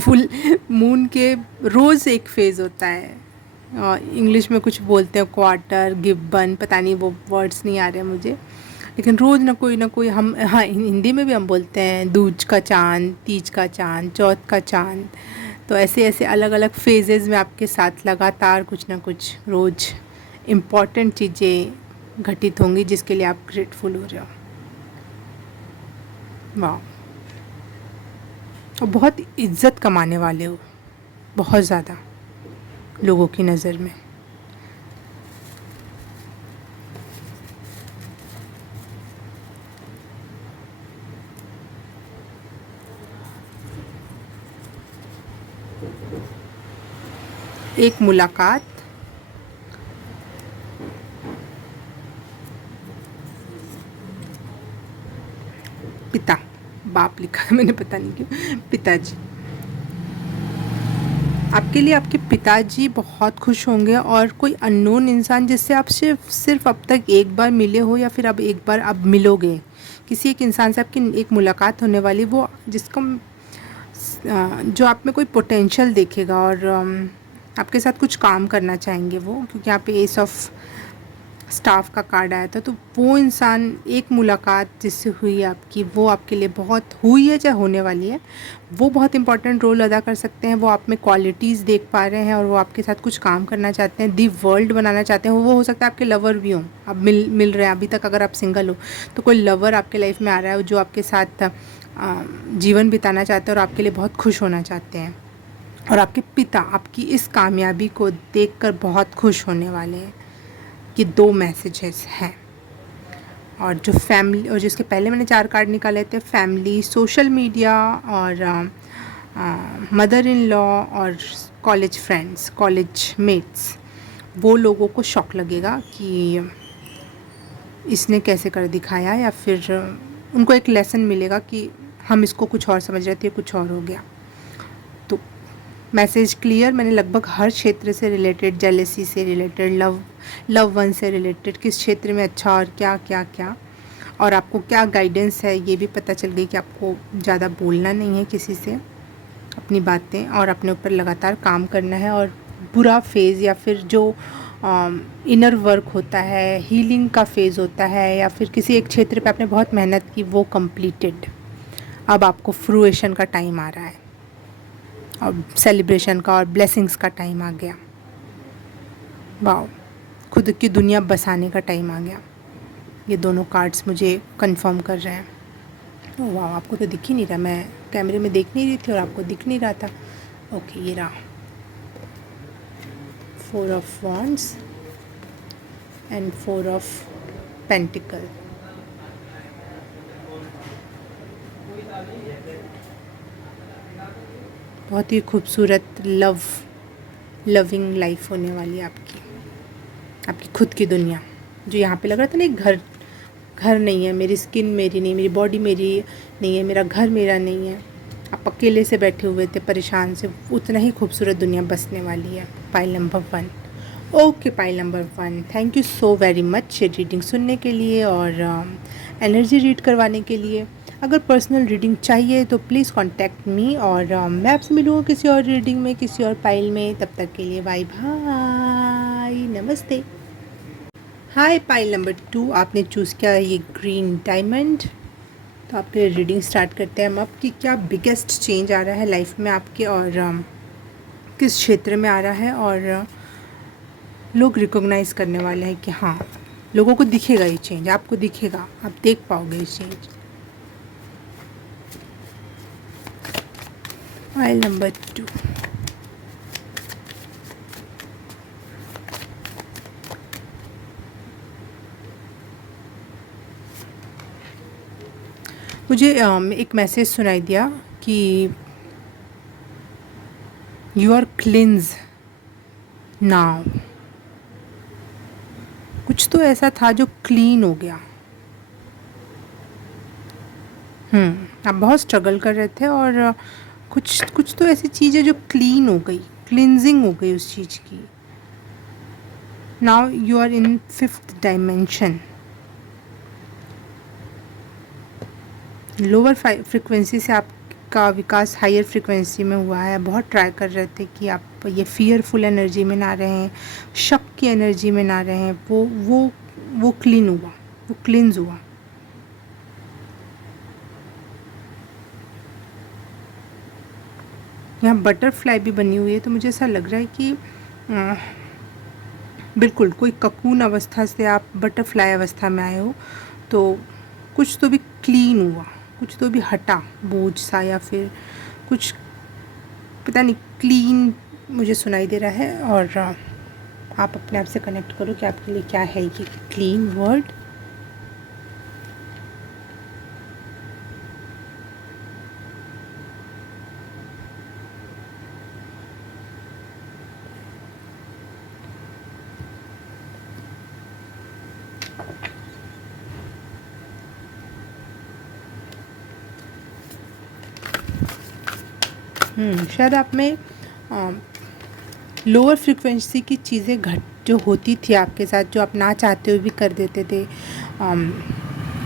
फुल मून के रोज़ एक फेज़ होता है। इंग्लिश में कुछ बोलते हैं क्वार्टर, गिब्बन, पता नहीं, वो वर्ड्स नहीं आ रहे मुझे, लेकिन रोज़ ना कोई हम, हाँ हिंदी में भी हम बोलते हैं दूज का चाँद, तीज का चाँद, चौथ का चाँद। तो ऐसे ऐसे अलग अलग फेजेज़ में आपके साथ लगातार कुछ ना कुछ रोज़ इम्पॉर्टेंट चीज़ें घटित होंगी जिसके लिए आप ग्रेटफुल हो रहे हो। वाह। और बहुत इज्जत कमाने वाले हो, बहुत ज़्यादा लोगों की नज़र में। एक मुलाकात, पिता, बाप लिखा है मैंने, पता नहीं क्यों, पिताजी। आपके लिए आपके पिताजी बहुत खुश होंगे और कोई अननोन इंसान जिससे आप सिर्फ अब तक एक बार मिले हो या फिर अब एक बार अब मिलोगे, किसी एक इंसान से आपकी एक मुलाकात होने वाली, वो जिसको जो आप में कोई पोटेंशियल देखेगा और आपके साथ कुछ काम करना चाहेंगे वो, क्योंकि यहाँ पे एस ऑफ स्टाफ का कार्ड आया था। तो वो इंसान, एक मुलाकात जिससे हुई आपकी, वो आपके लिए बहुत, हुई है चाहे होने वाली है, वो बहुत इंपॉर्टेंट रोल अदा कर सकते हैं। वो आप में क्वालिटीज़ देख पा रहे हैं और वो आपके साथ कुछ काम करना चाहते हैं, दी वर्ल्ड बनाना चाहते हैं। वो हो सकता है आपके लवर भी हों, अब मिल रहे हैं। अभी तक अगर आप सिंगल हो तो कोई लवर आपके लाइफ में आ रहा है जो आपके साथ जीवन बिताना चाहते हैं और आपके लिए बहुत खुश होना चाहते हैं। और आपके पिता आपकी इस कामयाबी को देखकर बहुत खुश होने वाले हैं। ये 2 मैसेजेस हैं। और जो फैमिली, और जिसके पहले मैंने 4 कार्ड निकाले थे, फैमिली, सोशल मीडिया और मदर इन लॉ और कॉलेज फ्रेंड्स, कॉलेज मेट्स, वो लोगों को शॉक लगेगा कि इसने कैसे कर दिखाया, या फिर उनको एक लेसन मिलेगा कि हम इसको कुछ और समझ रहे थे, कुछ और हो गया। तो मैसेज क्लियर, मैंने लगभग हर क्षेत्र से रिलेटेड, जेलेसी से रिलेटेड, लव वन से रिलेटेड, किस क्षेत्र में अच्छा और क्या क्या क्या, और आपको क्या गाइडेंस है ये भी पता चल गई कि आपको ज़्यादा बोलना नहीं है किसी से, अपनी बातें, और अपने ऊपर लगातार काम करना है। और बुरा फेज़ या फिर जो इनर वर्क होता है, हीलिंग का फेज़ होता है, या फिर किसी एक क्षेत्र पे आपने बहुत मेहनत की, वो कंप्लीटेड। अब आपको फ्रूएशन का टाइम आ रहा है, और सेलिब्रेशन का और ब्लेसिंग्स का टाइम आ गया। वाह, खुद की दुनिया बसाने का टाइम आ गया। ये दोनों कार्ड्स मुझे कंफर्म कर रहे हैं। ओह वाह, आपको तो दिख ही नहीं रहा, मैं कैमरे में देख नहीं रही थी और आपको दिख नहीं रहा था। ओके, ये रहा 4 of wands and 4 of pentacle. बहुत ही खूबसूरत लविंग लाइफ होने वाली है आपकी खुद की दुनिया। जो यहाँ पे लग रहा था ना, एक घर नहीं है, मेरी स्किन मेरी नहीं, मेरी बॉडी मेरी नहीं है, मेरा घर मेरा नहीं है, आप अकेले से बैठे हुए थे परेशान से, उतना ही खूबसूरत दुनिया बसने वाली है। Pile number 1। Okay, pile number 1, thank you so very much reading सुनने के लिए और एनर्जी रीड करवाने के लिए। अगर पर्सनल रीडिंग चाहिए तो प्लीज़ कांटेक्ट मी, और मैं आपसे मिलूँगा किसी और रीडिंग में, किसी और पाइल में। तब तक के लिए बाय बाय, नमस्ते। हाय, पाइल नंबर 2, आपने चूज़ किया ये ग्रीन डायमंड। तो आपके रीडिंग स्टार्ट करते हैं हम। आपकी क्या बिगेस्ट चेंज आ रहा है लाइफ में आपके, और किस क्षेत्र में आ रहा है, और लोग रिकॉग्नाइज़ करने वाले हैं कि हाँ, लोगों को दिखेगा ये चेंज, आपको दिखेगा, आप देख पाओगे ये चेंज। पाइल नंबर 2, मुझे एक मैसेज सुनाई दिया कि यू आर क्लिन्स नाउ। कुछ तो ऐसा था जो क्लीन हो गया। आप बहुत स्ट्रगल कर रहे थे, और कुछ तो ऐसी चीज़ है जो क्लीन हो गई, क्लिनजिंग हो गई उस चीज़ की। Now you are in 5th dimension. Lower frequency से आपका विकास हायर फ्रिक्वेंसी में हुआ है। बहुत ट्राई कर रहे थे कि आप ये फियरफुल एनर्जी में ना रहें, शक की एनर्जी में ना रहें, वो क्लीन हुआ, वो क्लींस हुआ। यहाँ बटरफ्लाई भी बनी हुई है, तो मुझे ऐसा लग रहा है कि बिल्कुल कोई ककून अवस्था से आप बटरफ्लाई अवस्था में आए हो। तो कुछ तो भी क्लीन हुआ, कुछ तो भी हटा, बोझ सा, या फिर कुछ पता नहीं, क्लीन मुझे सुनाई दे रहा है। और आप अपने आप से कनेक्ट करो कि आपके लिए क्या है ये क्लीन वर्ड। शायद आप में लोअर फ्रिक्वेंसी की चीज़ें जो होती थी आपके साथ, जो आप ना चाहते हुए भी कर देते थे,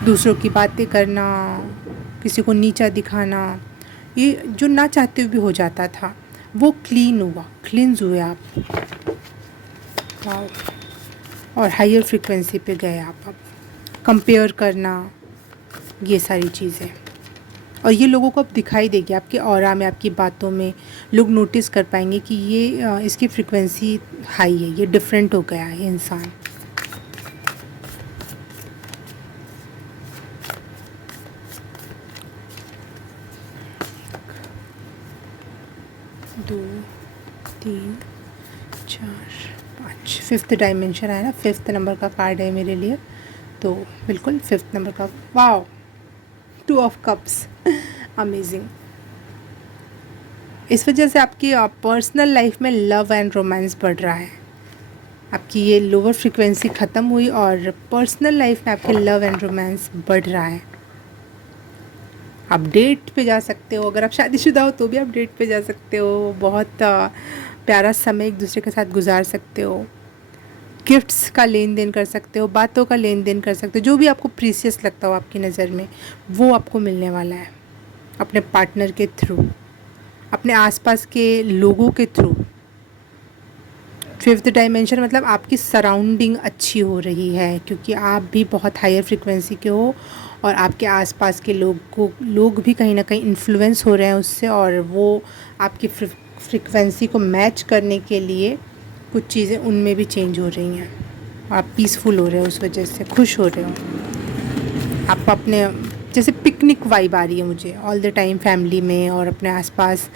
दूसरों की बातें करना, किसी को नीचा दिखाना, ये जो ना चाहते हुए भी हो जाता था, वो क्लीन हुआ, क्लींस हुए आप। और हायर फ्रिक्वेंसी पे गए आप। अब कंपेयर करना, ये सारी चीज़ें, और ये लोगों को अब दिखाई देगी आपके ऑरा में, आपकी बातों में। लोग नोटिस कर पाएंगे कि ये इसकी फ्रिक्वेंसी हाई है, ये डिफरेंट हो गया है इंसान। दो, तीन, चार, पाँच, 5th डायमेंशन आया ना, 5th नंबर का कार्ड है मेरे लिए। तो बिल्कुल फिफ्थ नंबर का, wow, two of cups, amazing. इस वजह से आपकी पर्सनल लाइफ में लव एंड रोमांस बढ़ रहा है। आपकी ये लोअर फ्रिक्वेंसी ख़त्म हुई और पर्सनल लाइफ में आपके लव एंड रोमांस बढ़ रहा है। आप डेट पे जा सकते हो, अगर आप शादीशुदा हो तो भी आप डेट पे जा सकते हो। बहुत प्यारा समय एक दूसरे के साथ गुजार सकते हो। गिफ्ट्स का लेन देन कर सकते हो, बातों का लेन देन कर सकते हो। जो भी आपको प्रीसियस लगता हो आपकी नज़र में, वो आपको मिलने वाला है अपने पार्टनर के थ्रू, अपने आसपास के लोगों के थ्रू। फिफ्थ डायमेंशन मतलब आपकी सराउंडिंग अच्छी हो रही है, क्योंकि आप भी बहुत हायर फ्रिक्वेंसी के हो और आपके आसपास के लोग भी कहीं ना कहीं इन्फ्लुएंस हो रहे हैं उससे, और वो आपकी फ्रिक्वेंसी को मैच करने के लिए कुछ चीज़ें उनमें भी चेंज हो रही हैं। आप पीसफुल हो रहे हो, उस वजह से खुश हो रहे हो। आप अपने जैसे पिकनिक वाइब आ रही है मुझे ऑल द टाइम, फैमिली में और अपने आसपास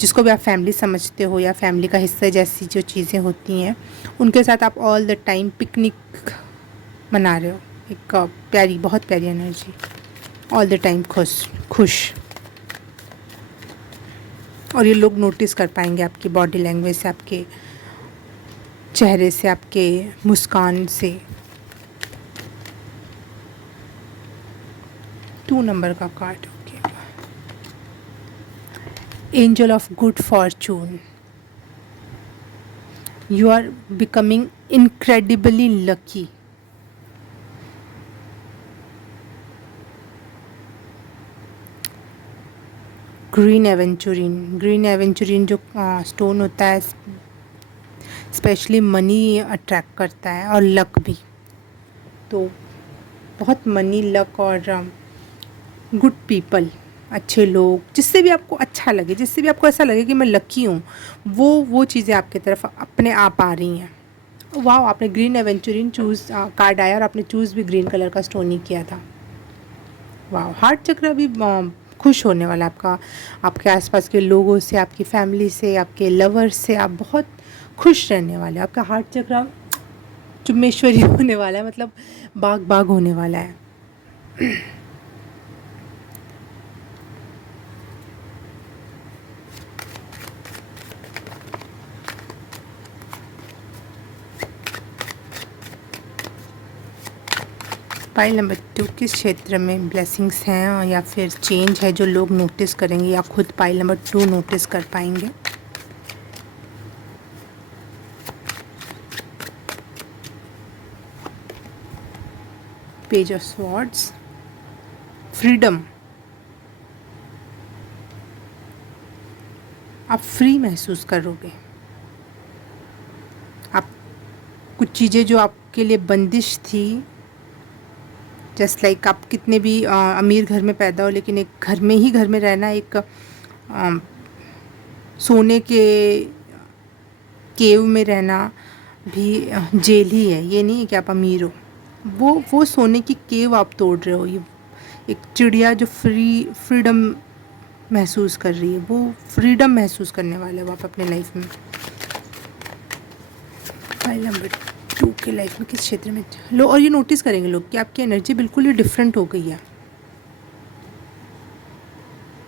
जिसको भी आप फैमिली समझते हो या फैमिली का हिस्सा जैसी जो चीज़ें होती हैं, उनके साथ आप ऑल द टाइम पिकनिक मना रहे हो। एक प्यारी, बहुत प्यारी एनर्जी, ऑल द टाइम खुश खुश। और ये लोग नोटिस कर पाएंगे आपकी बॉडी लैंग्वेज से, आपके चेहरे से, आपके मुस्कान से। 2 नंबर का card, okay. Angel of good fortune, you are becoming incredibly lucky. Green aventurine जो स्टोन होता है, स्पेशली मनी अट्रैक्ट करता है और लक भी। तो बहुत मनी, लक और गुड पीपल, अच्छे लोग, जिससे भी आपको अच्छा लगे, जिससे भी आपको ऐसा लगे कि मैं लकी हूँ, वो चीज़ें आपकी तरफ अपने आप आ रही हैं। वाह, आपने ग्रीन एवेंचुरिन चूज़ कार्ड आया और आपने चूज़ भी ग्रीन कलर का स्टोन ही किया था। वाह, हार्ट चक्र भी खुश होने वाला आपका, आपके आसपास के लोगों से, आपकी फैमिली से, आपके लवर्स से आप बहुत खुश रहने वाले हो। आपका हार्ट चक्र चुम्मेश्वरी होने वाला है, मतलब बाग बाग होने वाला है। पाइल नंबर 2, किस क्षेत्र में ब्लेसिंग्स हैं या फिर चेंज है जो लोग नोटिस करेंगे या खुद पाइल नंबर 2 नोटिस कर पाएंगे? पेज ऑफ स्वॉर्ड्स, फ्रीडम, आप फ्री महसूस करोगे। आप कुछ चीज़ें जो आपके लिए बंदिश थी, जस्ट लाइक आप कितने भी अमीर घर में पैदा हो, लेकिन एक घर में रहना एक सोने के केव में रहना भी जेल ही है। ये नहीं है कि आप अमीर हो, वो सोने की केव आप तोड़ रहे हो। ये एक चिड़िया जो फ्रीडम महसूस कर रही है, वो फ्रीडम महसूस करने वाले हो आप अपने लाइफ में। फाइल नंबर 2 के लाइफ में किस क्षेत्र में लो, और ये नोटिस करेंगे लोग कि आपकी एनर्जी बिल्कुल ही डिफरेंट हो गई है।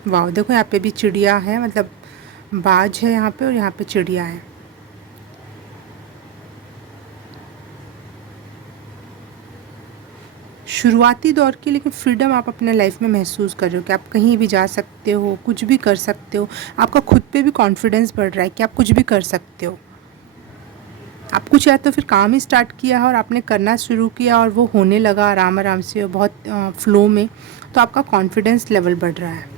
वाह, देखो यहाँ पे भी चिड़िया है, मतलब बाज है यहाँ पे और यहाँ पे चिड़िया है। शुरुआती दौर की लेकिन फ्रीडम आप अपने लाइफ में महसूस कर रहे हो कि आप कहीं भी जा सकते हो, कुछ भी कर सकते हो। आपका खुद पे भी कॉन्फिडेंस बढ़ रहा है कि आप कुछ भी कर सकते हो। आप कुछ या तो फिर काम ही स्टार्ट किया है और आपने करना शुरू किया और वो होने लगा आराम आराम से, बहुत फ्लो में, तो आपका कॉन्फिडेंस लेवल बढ़ रहा है।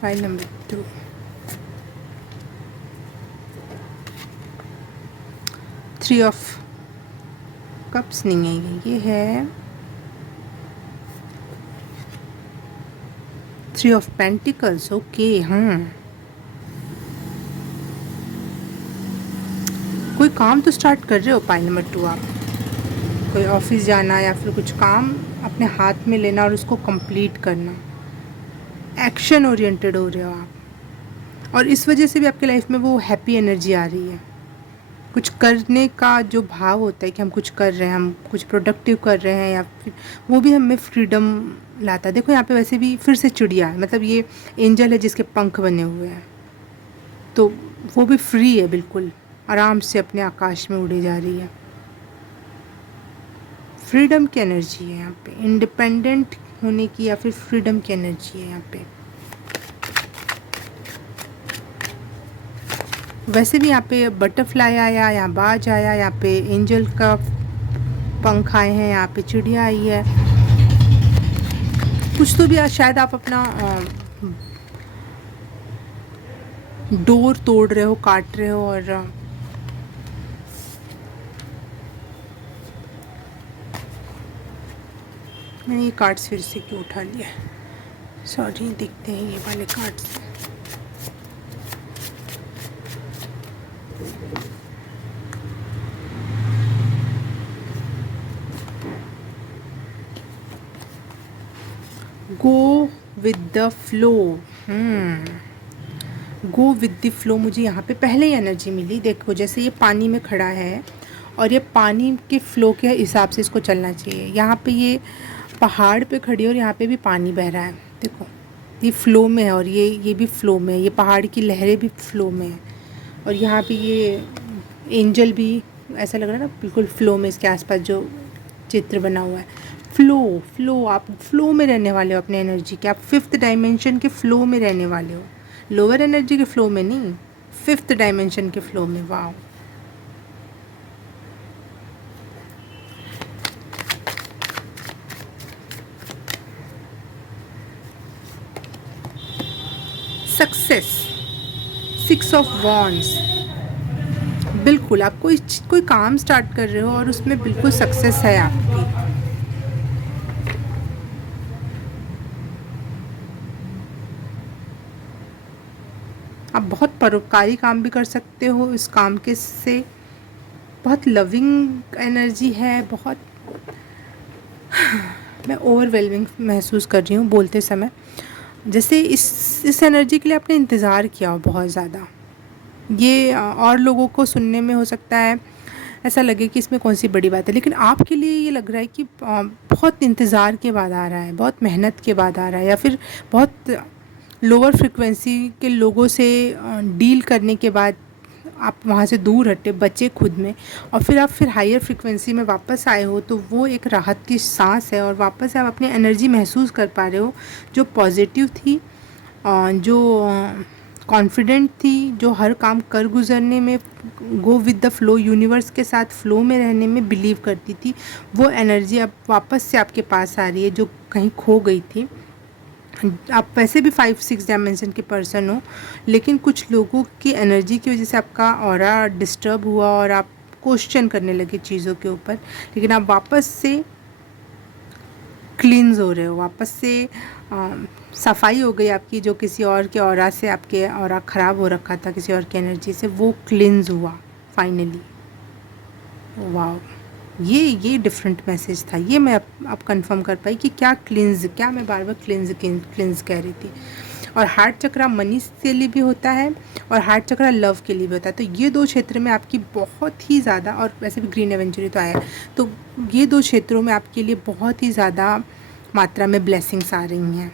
फाइल नंबर 2, 3 ऑफ कप्स नहीं है, ये है 3 ऑफ पेंटिकल्स। ओके, हाँ, कोई काम तो स्टार्ट कर रहे हो पाइल नंबर 2 आप। कोई ऑफिस जाना या फिर कुछ काम अपने हाथ में लेना और उसको कंप्लीट करना। एक्शन ओरिएंटेड हो रहे हो आप। और इस वजह से भी आपके लाइफ में वो हैप्पी एनर्जी आ रही है। कुछ करने का जो भाव होता है कि हम कुछ कर रहे हैं, हम कुछ प्रोडक्टिव कर रहे हैं, या फिर वो भी हमें फ्रीडम लाता है। देखो यहाँ पे वैसे भी फिर से चिड़िया है, मतलब ये एंजल है जिसके पंख बने हुए हैं, तो वो भी फ्री है, बिल्कुल आराम से अपने आकाश में उड़े जा रही है। फ्रीडम की एनर्जी है यहाँ पे, इंडिपेंडेंट होने की या फिर फ्रीडम की एनर्जी है यहाँ पे। वैसे भी यहाँ पे बटरफ्लाई आया, यहाँ बाज आया, यहाँ पे एंजल का पंख आए हैं, यहाँ पे चिड़िया आई है। कुछ तो भी शायद आप अपना डोर तोड़ रहे हो, काट रहे हो, और मैंने ये कार्ड्स फिर से क्यों उठा लिया, सॉरी। देखते हैं ये वाले cards. Go with the flow. Go with the flow, मुझे यहाँ पे पहले ही एनर्जी मिली। देखो जैसे ये पानी में खड़ा है और ये पानी के फ्लो के हिसाब से इसको चलना चाहिए। यहाँ पे ये पहाड़ पे खड़ी है और यहाँ पे भी पानी बह रहा है, देखो ये फ्लो में है, और ये भी फ्लो में है, ये पहाड़ की लहरें भी फ्लो में है, और यहाँ पे ये एंजल भी ऐसा लग रहा है ना, बिल्कुल फ्लो में, इसके आसपास जो चित्र बना हुआ है। फ्लो, आप फ्लो में रहने वाले हो अपने एनर्जी के, आप 5th डायमेंशन के फ्लो में रहने वाले हो, लोअर एनर्जी के फ्लो में नहीं, 5th डायमेंशन के फ्लो में। वाह, सक्सेस, 6 ऑफ वॉन्ड्स। बिल्कुल आप कोई काम स्टार्ट कर रहे हो और उसमें बिल्कुल सक्सेस है आपकी। आप बहुत परोपकारी काम भी कर सकते हो इस काम के से, बहुत लविंग एनर्जी है, बहुत मैं ओवरवेलमिंग महसूस कर रही हूँ बोलते समय, जैसे इस एनर्जी के लिए आपने इंतज़ार किया हो बहुत ज़्यादा। ये और लोगों को सुनने में हो सकता है ऐसा लगे कि इसमें कौन सी बड़ी बात है, लेकिन आपके लिए ये लग रहा है कि बहुत इंतज़ार के बाद आ रहा है, बहुत मेहनत के बाद आ रहा है, या फिर बहुत लोअर फ्रिक्वेंसी के लोगों से डील करने के बाद आप वहाँ से दूर हटे, बचे खुद में, और फिर आप हायर फ्रिक्वेंसी में वापस आए हो, तो वो एक राहत की सांस है, और वापस आप अपनी एनर्जी महसूस कर पा रहे हो जो पॉजिटिव थी, जो कॉन्फिडेंट थी, जो हर काम कर गुजरने में, go with the flow, universe के साथ फ्लो में रहने में बिलीव करती थी। वो एनर्जी अब वापस से आपके पास आ रही है जो कहीं खो गई थी। आप वैसे भी 5-6 डायमेंशन के पर्सन हो, लेकिन कुछ लोगों की एनर्जी की वजह से आपका ऑरा डिस्टर्ब हुआ और आप क्वेश्चन करने लगे चीज़ों के ऊपर, लेकिन आप वापस से क्लींस हो रहे हो, वापस से सफाई हो गई आपकी, जो किसी और के ऑरा से, आपके ऑरा ख़राब हो रखा था किसी और की एनर्जी से, वो क्लींस हुआ फाइनली। वाह, ये डिफरेंट मैसेज था, ये मैं अब कंफर्म कर पाई कि क्या क्लींस, क्या मैं बार बार क्लींस कह रही थी। और हार्ट चक्रा मनी के लिए भी होता है और हार्ट चक्रा लव के लिए भी होता है, तो ये 2 क्षेत्र में आपकी बहुत ही ज़्यादा, और वैसे भी ग्रीन एवेंचुरी तो आया है, तो ये 2 क्षेत्रों में आपके लिए बहुत ही ज़्यादा मात्रा में ब्लेसिंग्स आ रही हैं।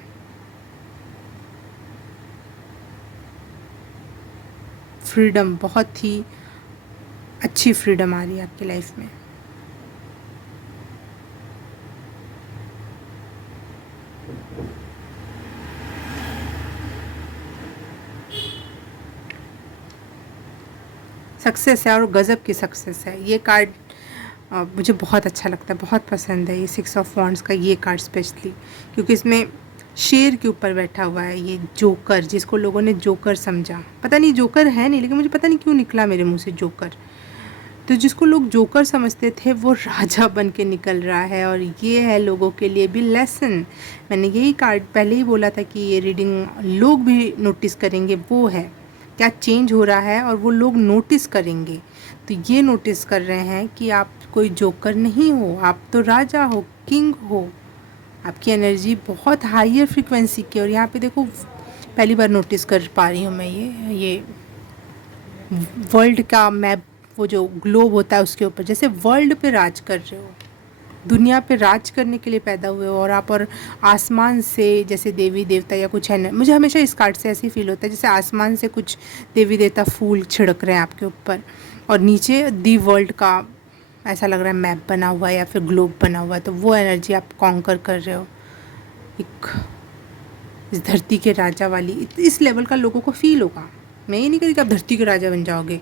फ्रीडम, बहुत ही अच्छी फ्रीडम आ रही है आपकी लाइफ में। सक्सेस है, और गज़ब की सक्सेस है। ये कार्ड मुझे बहुत अच्छा लगता है, बहुत पसंद है ये 6 ऑफ वॉन्ड्स का ये कार्ड स्पेशली, क्योंकि इसमें शेर के ऊपर बैठा हुआ है ये जोकर, जिसको लोगों ने जोकर समझा, पता नहीं जोकर है नहीं, लेकिन मुझे पता नहीं क्यों निकला मेरे मुंह से जोकर, तो जिसको लोग जोकर समझते थे वो राजा बन के निकल रहा है, और ये है लोगों के लिए भी लेसन। मैंने यही कार्ड पहले ही बोला था कि ये रीडिंग लोग भी नोटिस करेंगे, वो है क्या चेंज हो रहा है, और वो लोग नोटिस करेंगे। तो ये नोटिस कर रहे हैं कि आप कोई जोकर नहीं हो, आप तो राजा हो, किंग हो, आपकी एनर्जी बहुत हायर फ्रिक्वेंसी की। और यहाँ पे देखो पहली बार नोटिस कर पा रही हूँ मैं ये वर्ल्ड का मैप, वो जो ग्लोब होता है उसके ऊपर, जैसे वर्ल्ड पे राज कर रहे हो, दुनिया पे राज करने के लिए पैदा हुए हो और आप, और आसमान से जैसे देवी देवता या कुछ है ना, मुझे हमेशा इस कार्ड से ऐसे ही फील होता है जैसे आसमान से कुछ देवी देवता फूल छिड़क रहे हैं आपके ऊपर, और नीचे दी वर्ल्ड का ऐसा लग रहा है मैप बना हुआ है या फिर ग्लोब बना हुआ है। तो वो एनर्जी आप कॉन्कर कर रहे हो, एक इस धरती के राजा वाली, इस लेवल का लोगों को फील होगा। मैं ये नहीं कह रही कि आप धरती के राजा बन जाओगे,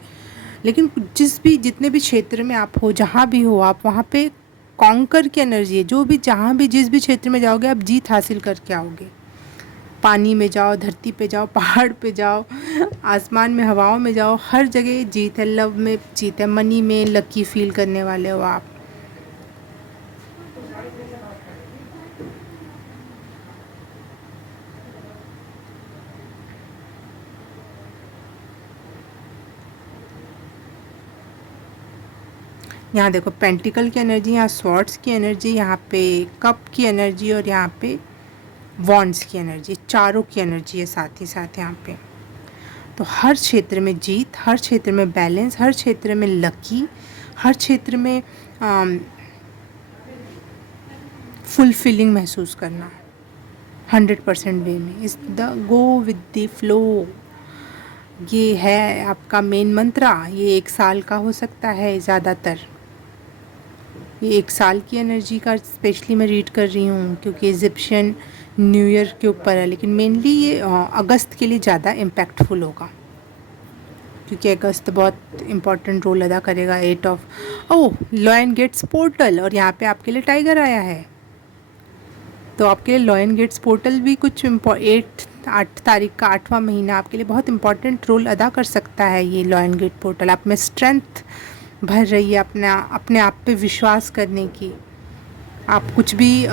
लेकिन जितने भी क्षेत्र में आप हो, जहाँ भी हो आप, वहाँ पे कॉन्कर की एनर्जी है। जो भी, जहाँ भी, जिस भी क्षेत्र में जाओगे आप जीत हासिल करके आओगे। पानी में जाओ, धरती पे जाओ, पहाड़ पे जाओ, आसमान में, हवाओं में जाओ, हर जगह जीत है। लव में जीत है, मनी में लकी फील करने वाले हो आप। यहाँ देखो पेंटिकल की एनर्जी, यहाँ स्वॉर्ड्स की एनर्जी, यहाँ पे कप की एनर्जी और यहाँ पे वॉन्ड्स की एनर्जी, चारों की एनर्जी है साथ ही साथ यहाँ पे। तो हर क्षेत्र में जीत, हर क्षेत्र में बैलेंस, हर क्षेत्र में लकी, हर क्षेत्र में फुलफिलिंग महसूस करना 100% वे में। इस the go with the flow, ये है आपका मेन मंत्रा। ये 1 साल का हो सकता है ज़्यादातर, ये 1 साल की एनर्जी का स्पेशली मैं रीड कर रही हूँ क्योंकि इजिप्शियन न्यू ईयर के ऊपर है, लेकिन मेनली ये अगस्त के लिए ज़्यादा इम्पैक्टफुल होगा क्योंकि अगस्त बहुत इम्पॉर्टेंट रोल अदा करेगा। 8 ऑफ लॉयन गेट्स पोर्टल, और यहाँ पे आपके लिए टाइगर आया है, तो आपके लिए लॉयन गेट्स पोर्टल भी कुछ 8 तारीख का 8वां महीना आपके लिए बहुत इंपॉर्टेंट रोल अदा कर सकता है। ये लॉयन गेट पोर्टल आप में स्ट्रेंथ भर रही है, अपने आप पे विश्वास करने की, आप कुछ भी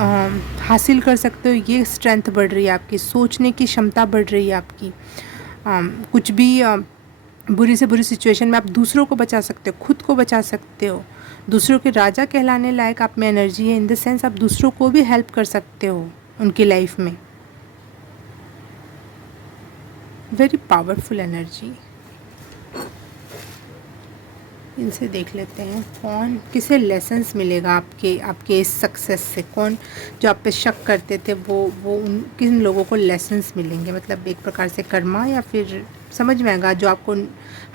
हासिल कर सकते हो, ये स्ट्रेंथ बढ़ रही है आपकी, सोचने की क्षमता बढ़ रही है आपकी। कुछ भी बुरी से बुरी सिचुएशन में आप दूसरों को बचा सकते हो, खुद को बचा सकते हो, दूसरों के राजा कहलाने लायक आप में एनर्जी है। इन द सेंस आप दूसरों को भी हेल्प कर सकते हो उनकी लाइफ में। Very powerful energy. इनसे देख लेते हैं कौन, किसे लेसन्स मिलेगा आपके इस सक्सेस से। कौन जो आप पे शक करते थे वो किन लोगों को लेसन्स मिलेंगे, मतलब एक प्रकार से कर्मा, या फिर समझ में आएगा जो आपको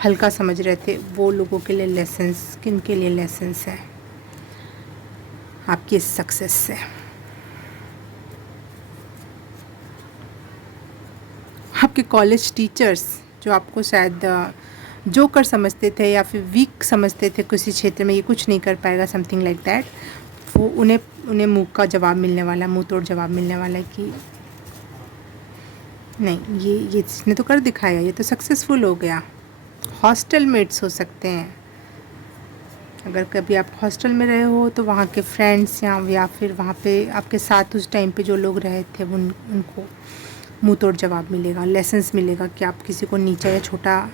हल्का समझ रहे थे वो लोगों के लिए लेसन्स, किन के लिए लेसन्स है आपकी इस सक्सेस से। आपके कॉलेज टीचर्स जो आपको शायद जोकर समझते थे या फिर वीक समझते थे किसी क्षेत्र में, ये कुछ नहीं कर पाएगा, समथिंग लाइक दैट, वो उन्हें मुंह का जवाब मिलने वाला है, मुंह तोड़ जवाब मिलने वाला है कि नहीं, ये इसने तो कर दिखाया, ये तो सक्सेसफुल हो गया। हॉस्टल मेट्स हो सकते हैं, अगर कभी आप हॉस्टल में रहे हो तो वहाँ के फ्रेंड्स या फिर वहाँ पे आपके साथ उस टाइम पे जो लोग रहे थे उनको मुंह तोड़ जवाब मिलेगा, लेसन्स मिलेगा कि आप किसी को नीचा या छोटा,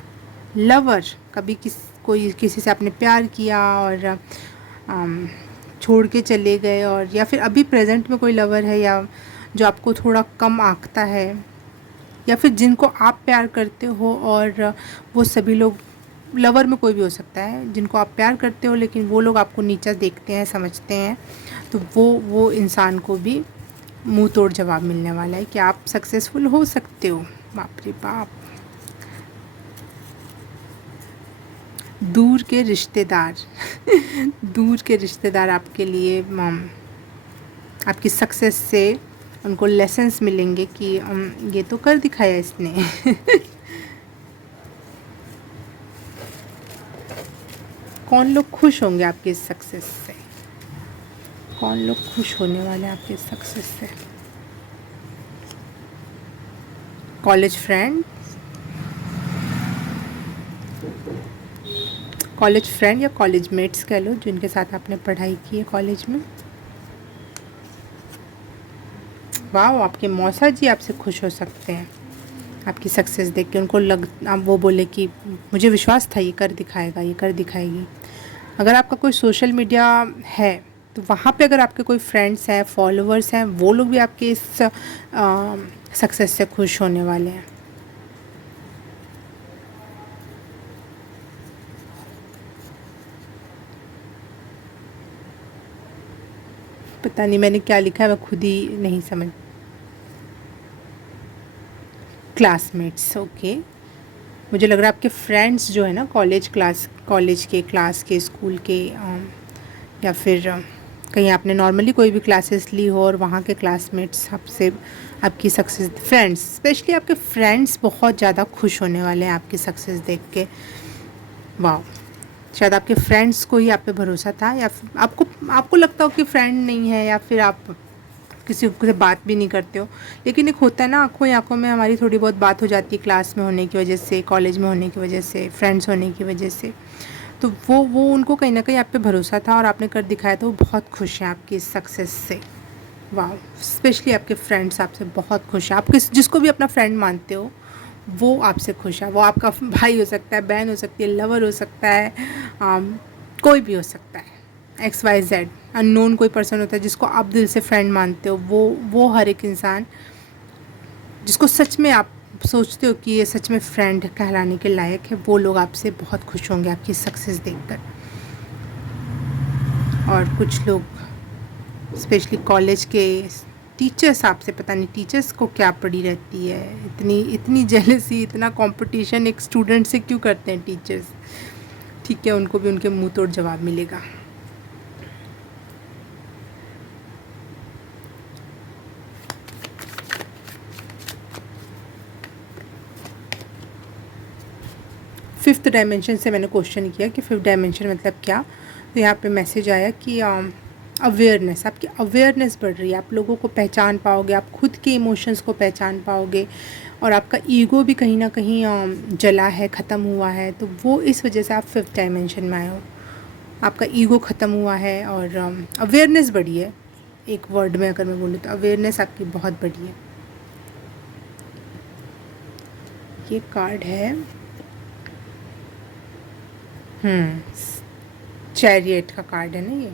लवर, कभी किसी से आपने प्यार किया और छोड़ के चले गए, और या फिर अभी प्रेजेंट में कोई लवर है या जो आपको थोड़ा कम आंकता है, या फिर जिनको आप प्यार करते हो और वो सभी लोग, लवर में कोई भी हो सकता है, जिनको आप प्यार करते हो लेकिन वो लोग आपको नीचा देखते हैं, समझते हैं, तो वो इंसान को भी मुंह तोड़ जवाब मिलने वाला है कि आप सक्सेसफुल हो सकते हो। बाप रे बाप। दूर के रिश्तेदार दूर के रिश्तेदार आपके लिए आपकी सक्सेस से उनको लेसन्स मिलेंगे कि ये तो कर दिखाया इसने कौन लोग खुश होंगे आपके इस सक्सेस से, कौन लोग खुश होने वाले हैं आपके इस सक्सेस से। कॉलेज फ्रेंड या कॉलेज मेट्स कह लो, जिनके साथ आपने पढ़ाई की है कॉलेज में। वाह, आपके मौसा जी आपसे खुश हो सकते हैं आपकी सक्सेस देख के। उनको आप वो बोले कि मुझे विश्वास था ये कर दिखाएगा, ये कर दिखाएगी। अगर आपका कोई सोशल मीडिया है तो वहाँ पे अगर आपके कोई फ्रेंड्स हैं, फॉलोअर्स हैं, वो लोग भी आपके इस सक्सेस से खुश होने वाले हैं। पता नहीं मैंने क्या लिखा है, मैं खुद ही नहीं समझ। Classmates, okay. मुझे लग रहा है आपके फ्रेंड्स जो है ना, कॉलेज के, क्लास के, स्कूल के, या फिर कहीं आपने नॉर्मली कोई भी क्लासेस ली हो और वहाँ के क्लासमेट्स आपसे आपकी सक्सेस, फ्रेंड्स स्पेशली आपके फ्रेंड्स बहुत ज़्यादा खुश होने वाले हैं आपकी सक्सेस देख के। वाह, शायद आपके फ्रेंड्स को ही आप पे भरोसा था, या फिर आपको आपको लगता हो कि फ्रेंड नहीं है, या फिर आप किसी से बात भी नहीं करते हो। लेकिन एक होता है ना, आँखों ही आँखों में हमारी थोड़ी बहुत बात हो जाती है, क्लास में होने की वजह से, कॉलेज में होने की वजह से, फ्रेंड्स होने की वजह से। तो वो उनको कहीं ना कहीं आप पे भरोसा था और आपने कर दिखाया, तो वो बहुत खुश हैं आपकी इस सक्सेस से। वाह, स्पेशली आपके फ्रेंड्स आपसे बहुत खुश हैं। आप जिसको भी अपना फ्रेंड मानते हो वो आपसे खुश है। वो आपका भाई हो सकता है, बहन हो सकती है, लवर हो सकता है, कोई भी हो सकता है, XYZ अननोन कोई पर्सन होता है जिसको आप दिल से फ्रेंड मानते हो। वो हर एक इंसान जिसको सच में आप सोचते हो कि ये सच में फ्रेंड कहलाने के लायक है, वो लोग आपसे बहुत खुश होंगे आपकी सक्सेस देखकर। और कुछ लोग स्पेशली कॉलेज के टीचर्स, आपसे पता नहीं टीचर्स को क्या पड़ी रहती है, इतनी जेलसी, इतना कंपटीशन एक स्टूडेंट से क्यों करते हैं टीचर्स। ठीक है, उनको भी उनके मुंह तोड़ जवाब मिलेगा। फिफ्थ डायमेंशन से मैंने क्वेश्चन किया कि फिफ्थ डायमेंशन मतलब क्या। तो यहाँ पे मैसेज आया कि अवेयरनेस, आपकी अवेयरनेस बढ़ रही है, आप लोगों को पहचान पाओगे, आप खुद के इमोशंस को पहचान पाओगे, और आपका ईगो भी कहीं ना कहीं जला है, ख़त्म हुआ है। तो वो इस वजह से आप फिफ्थ डायमेंशन में आए हो, आपका ईगो ख़त्म हुआ है और अवेयरनेस बढ़ी है। एक वर्ड में अगर मैं बोलूँ तो अवेयरनेस आपकी बहुत बढ़ी है। ये कार्ड है चैरियट का कार्ड है ना ये।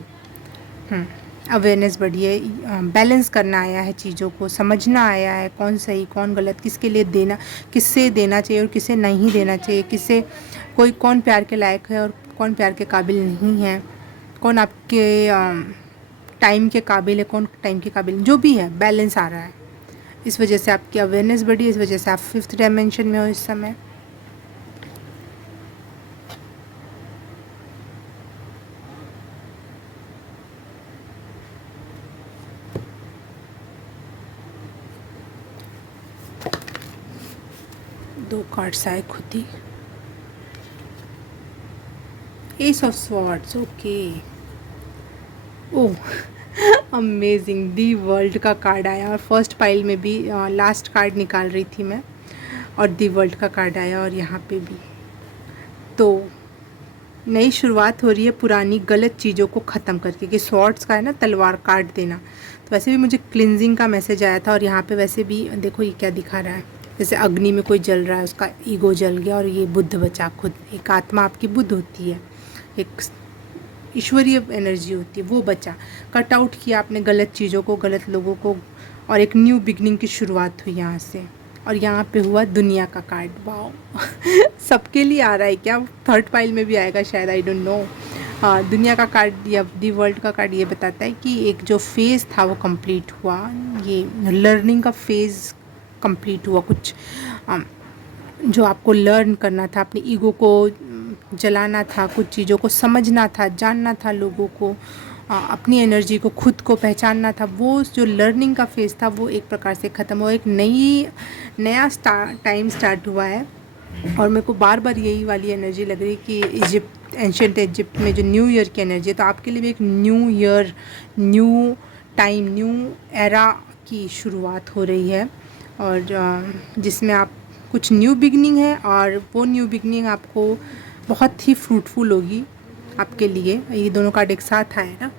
अवेयरनेस बढ़ी है, बैलेंस करना आया है, चीज़ों को समझना आया है, कौन सही कौन गलत, किसके लिए देना, किससे देना चाहिए और किसे नहीं देना चाहिए, किसे कौन प्यार के लायक है और कौन प्यार के काबिल नहीं है, कौन आपके टाइम के काबिल है, कौन टाइम के काबिल, जो भी है बैलेंस आ रहा है। इस वजह से आपकी अवेयरनेस बढ़ी है, इस वजह से आप फिफ्थ डायमेंशन में हो इस समय। दो कार्ड्स आए खुद ही, ace of swords, okay. Oh amazing, the world का कार्ड आया, और फर्स्ट पाइल में भी लास्ट कार्ड निकाल रही थी मैं और दी वर्ल्ड का कार्ड आया, और यहाँ पे भी। तो नई शुरुआत हो रही है पुरानी गलत चीज़ों को ख़त्म करके, कि स्वॉर्ड्स का है ना, तलवार काट देना। तो वैसे भी मुझे क्लिनजिंग का मैसेज आया था, और यहाँ पे वैसे भी देखो ये क्या दिखा रहा है, जैसे अग्नि में कोई जल रहा है, उसका ईगो जल गया और ये बुद्ध बचा खुद। एक आत्मा आपकी बुद्ध होती है, एक ईश्वरीय एनर्जी होती है, वो बचा। कट आउट किया आपने गलत चीज़ों को, गलत लोगों को, और एक न्यू बिगनिंग की शुरुआत हुई यहाँ से। और यहाँ पे हुआ दुनिया का कार्ड, वाओ सबके लिए आ रहा है क्या, थर्ड पाइल में भी आएगा शायद, आई डोंट नो। हाँ, दुनिया का कार्ड या दी वर्ल्ड का कार्ड ये बताता है कि एक जो फेज़ था वो कंप्लीट हुआ, ये लर्निंग का फेज़ कंप्लीट हुआ। कुछ जो आपको लर्न करना था, अपनी ईगो को जलाना था, कुछ चीज़ों को समझना था, जानना था, लोगों को, अपनी एनर्जी को, खुद को पहचानना था, वो जो लर्निंग का फेज़ था वो एक प्रकार से ख़त्म हुआ। एक नया टाइम स्टार्ट हुआ है। और मेरे को बार बार यही वाली एनर्जी लग रही है कि इजिप्ट, एंशिएंट इजिप्ट में जो न्यू ईयर की एनर्जी है, तो आपके लिए भी एक new year, new time, new era की शुरुआत हो रही है, और जिसमें आप कुछ न्यू बिगनिंग है, और वो न्यू बिगनिंग आपको बहुत ही फ्रूटफुल होगी आपके लिए। ये दोनों कार्ड एक साथ आए ना,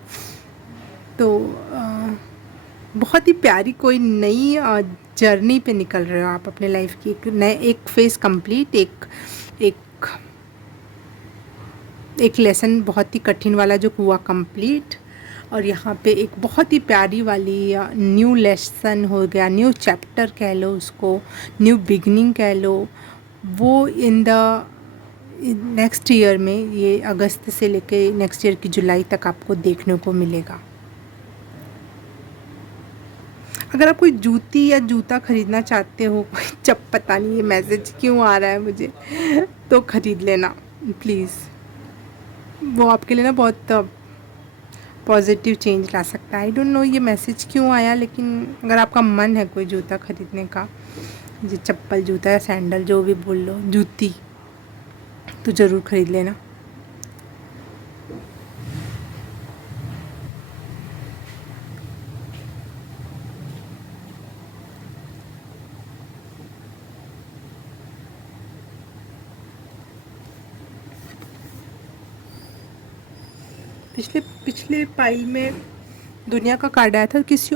तो बहुत ही प्यारी कोई नई जर्नी पे निकल रहे हो आप अपने लाइफ की। एक फेज़ कंप्लीट, एक लेसन बहुत ही कठिन वाला जो हुआ कंप्लीट, और यहाँ पे एक बहुत ही प्यारी वाली न्यू लेसन हो गया, न्यू चैप्टर कह लो उसको, न्यू बिगनिंग कह लो। वो इन द नेक्स्ट ईयर में, ये अगस्त से लेके नेक्स्ट ईयर की जुलाई तक आपको देखने को मिलेगा। अगर आप कोई जूती या जूता ख़रीदना चाहते हो, जब पता नहीं ये मैसेज क्यों आ रहा है मुझे, तो ख़रीद लेना प्लीज़। वो आपके लिए ना बहुत पॉजिटिव चेंज ला सकता है। आई डोंट नो ये मैसेज क्यों आया, लेकिन अगर आपका मन है कोई जूता ख़रीदने का, ये चप्पल, जूता या सैंडल जो भी बोल लो, जूती, तो ज़रूर ख़रीद लेना। पिछले पिछले पाइल में दुनिया का कार्ड आया था किसी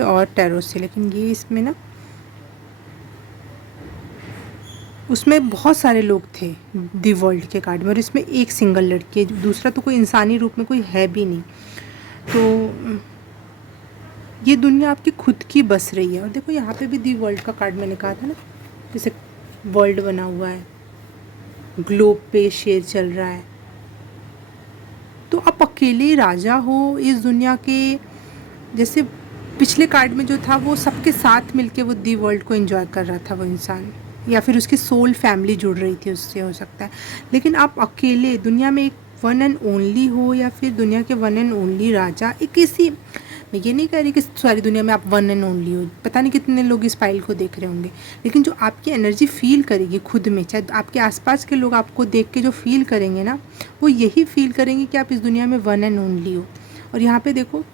और टैरो से, लेकिन ये इसमें ना, उसमें बहुत सारे लोग थे दी वर्ल्ड के कार्ड में, और इसमें एक सिंगल लड़की है, दूसरा तो कोई इंसानी रूप में कोई है भी नहीं। तो ये दुनिया आपकी खुद की बस रही है। और देखो यहाँ पे भी दी वर्ल्ड का कार्ड मैंने कहा था ना, जैसे वर्ल्ड बना हुआ है, ग्लोब पे शेर चल रहा है, तो आप अकेले राजा हो इस दुनिया के। जैसे पिछले कार्ड में जो था वो सबके साथ मिलके वो दी वर्ल्ड को एंजॉय कर रहा था वो इंसान, या फिर उसकी सोल फैमिली जुड़ रही थी उससे, हो सकता है। लेकिन आप अकेले दुनिया में एक वन एंड ओनली हो, या फिर दुनिया के वन एंड ओनली राजा। एक किसी, मैं ये नहीं कह रही कि सारी दुनिया में आप वन एंड ओनली हो, पता नहीं कितने लोग इस फाइल को देख रहे होंगे, लेकिन जो आपकी एनर्जी फील करेगी खुद में, चाहे आपके आसपास के लोग आपको देख के जो फील करेंगे ना, वो यही फील करेंगे कि आप इस दुनिया में वन एंड ओनली हो। और यहाँ पे देखो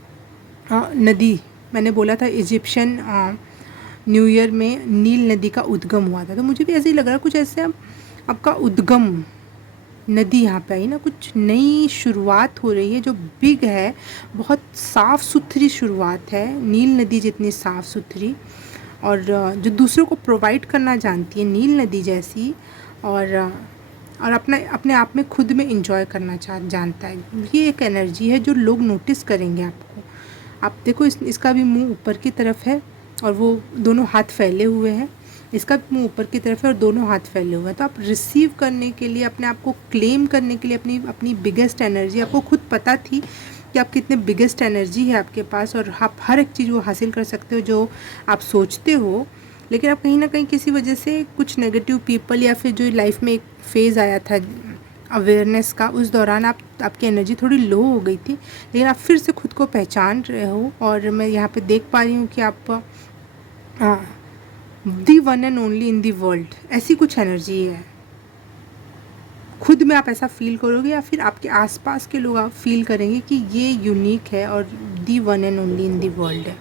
नदी, मैंने बोला था इजिप्शियन न्यू ईयर में नील नदी का उद्गम हुआ था, तो मुझे भी ऐसे ही लग रहा है कुछ ऐसे आपका उद्गम नदी यहाँ पे आई ना, कुछ नई शुरुआत हो रही है जो बिग है, बहुत साफ़ सुथरी शुरुआत है, नील नदी जितनी साफ़ सुथरी, और जो दूसरों को प्रोवाइड करना जानती है नील नदी जैसी, और अपने आप में खुद में इंजॉय करना जानता है। ये एक एनर्जी है जो लोग नोटिस करेंगे आपको। आप देखो इसका भी मुंह ऊपर की तरफ है और वो दोनों हाथ फैले हुए हैं, इसका भी मुंह ऊपर की तरफ है और दोनों हाथ फैले हुए हैं। तो आप रिसीव करने के लिए, अपने आप को क्लेम करने के लिए अपनी बिगेस्ट एनर्जी, आपको खुद पता थी कि आप कितने बिगेस्ट एनर्जी है आपके पास, और आप हर एक चीज़ वो हासिल कर सकते हो जो आप सोचते हो। लेकिन आप कहीं ना कहीं किसी वजह से कुछ नेगेटिव पीपल, या फिर जो लाइफ में एक फेज़ आया था अवेयरनेस का, उस दौरान आपकी एनर्जी थोड़ी लो हो गई थी, लेकिन आप फिर से खुद को पहचान रहे हो। और मैं यहाँ पे देख पा रही हूँ कि आप the one and only in the world, ऐसी कुछ एनर्जी है। खुद में आप ऐसा फील करोगे, या फिर आपके आसपास के लोग आप फील करेंगे कि ये यूनिक है और the one and only in the world है।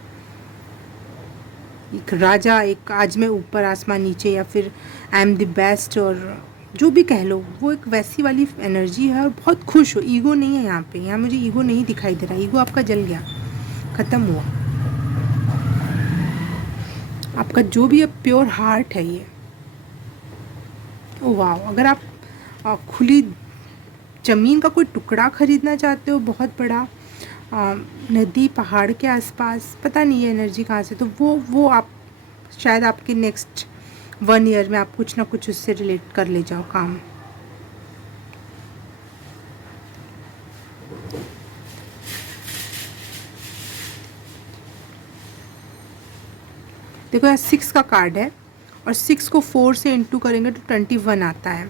एक राजा, एक आज मैं ऊपर आसमान नीचे, या फिर आई एम द बेस्ट, और जो भी कह लो, वो एक वैसी वाली एनर्जी है। और बहुत खुश हो, ईगो नहीं है यहाँ पे, यहाँ मुझे ईगो नहीं दिखाई दे रहा, ईगो आपका जल गया, ख़त्म हुआ। आपका जो भी प्योर हार्ट है ये, ओ वाह। अगर आप खुली ज़मीन का कोई टुकड़ा ख़रीदना चाहते हो बहुत बड़ा, नदी पहाड़ के आसपास, पता नहीं है एनर्जी कहाँ से, तो वो आप शायद आपके नेक्स्ट 1 ईयर में आप कुछ ना कुछ उससे रिलेट कर ले जाओ काम। देखो यहाँ 6 का कार्ड है, और 6 को 4 से इंटू करेंगे तो 21 आता है।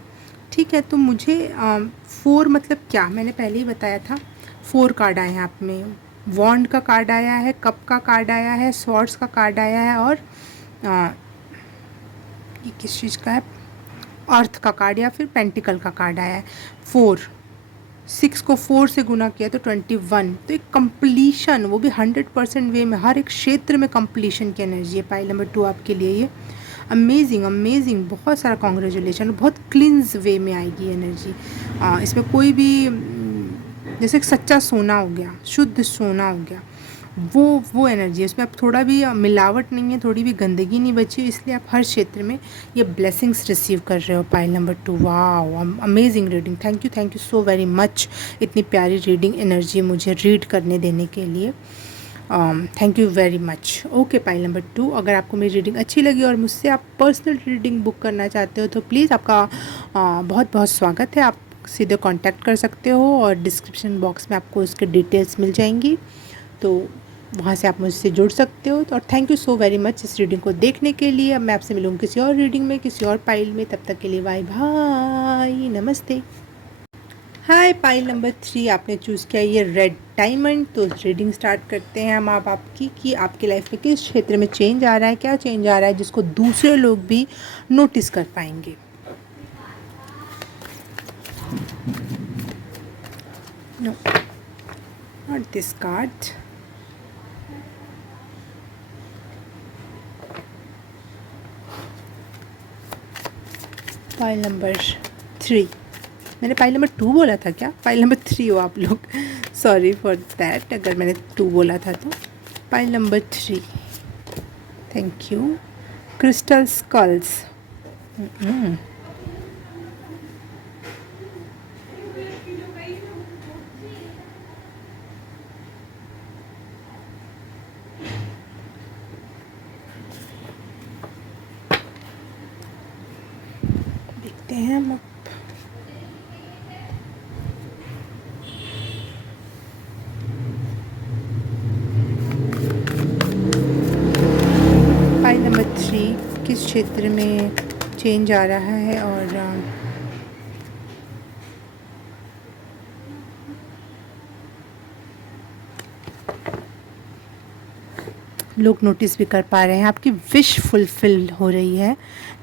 ठीक है, तो मुझे 4 मतलब क्या, मैंने पहले ही बताया था। 4 कार्ड आए हैं आप में, वॉन्ड का कार्ड आया है, कप का कार्ड आया है, स्वॉर्ड्स का कार्ड आया है, और ये किस चीज़ का है, अर्थ का कार्ड या फिर पेंटिकल का कार्ड आया है। 6 को 4 से गुना किया तो 21, तो एक कंप्लीशन, वो भी 100% वे में, हर एक क्षेत्र में कंप्लीशन की एनर्जी है। पाइल नंबर 2 आपके लिए ये अमेजिंग अमेजिंग, बहुत सारा कॉन्ग्रेचुलेशन, बहुत क्लिन्स वे में आएगी एनर्जी। इसमें कोई भी जैसे एक सच्चा सोना हो गया, शुद्ध सोना हो गया, वो एनर्जी है। इसमें अब थोड़ा भी मिलावट नहीं है, थोड़ी भी गंदगी नहीं बची, इसलिए आप हर क्षेत्र में ये ब्लेसिंग्स रिसीव कर रहे हो। पाइल नंबर 2, वाह amazing reading, thank you so very much, इतनी प्यारी रीडिंग एनर्जी मुझे रीड करने देने के लिए, thank you very much. Okay pile number 2, अगर आपको मेरी रीडिंग अच्छी लगी और मुझसे आप पर्सनल रीडिंग बुक करना चाहते हो तो प्लीज़ आपका बहुत बहुत स्वागत है। आप सीधे कांटेक्ट कर सकते हो और डिस्क्रिप्शन बॉक्स में आपको उसके डिटेल्स मिल जाएंगी, तो वहाँ से आप मुझसे जुड़ सकते हो। और thank you so very much इस रीडिंग को देखने के लिए। अब मैं आपसे मिलूँगी किसी और रीडिंग में, किसी और पाइल में। तब तक के लिए बाय बाय, नमस्ते। हाय, पाइल नंबर 3 आपने चूज़ किया ये रेड डायमंड। तो रीडिंग स्टार्ट करते हैं हम आप आपकी कि आपकी लाइफ में किस क्षेत्र में चेंज आ रहा है, क्या चेंज आ रहा है जिसको दूसरे लोग भी नोटिस कर पाएंगे। No, not this card. Pile number 3। मैंने पाइल नंबर 2 बोला था क्या? पाइल नंबर 3 हो आप लोग। सॉरी फॉर दैट अगर मैंने 2 बोला था तो। Pile number 3, thank you. Crystal skulls. देखते हैं हम। पाइल नंबर 3 किस क्षेत्र में चेंज आ रहा है और लोग नोटिस भी कर पा रहे हैं। आपकी विश फुलफिल हो रही है।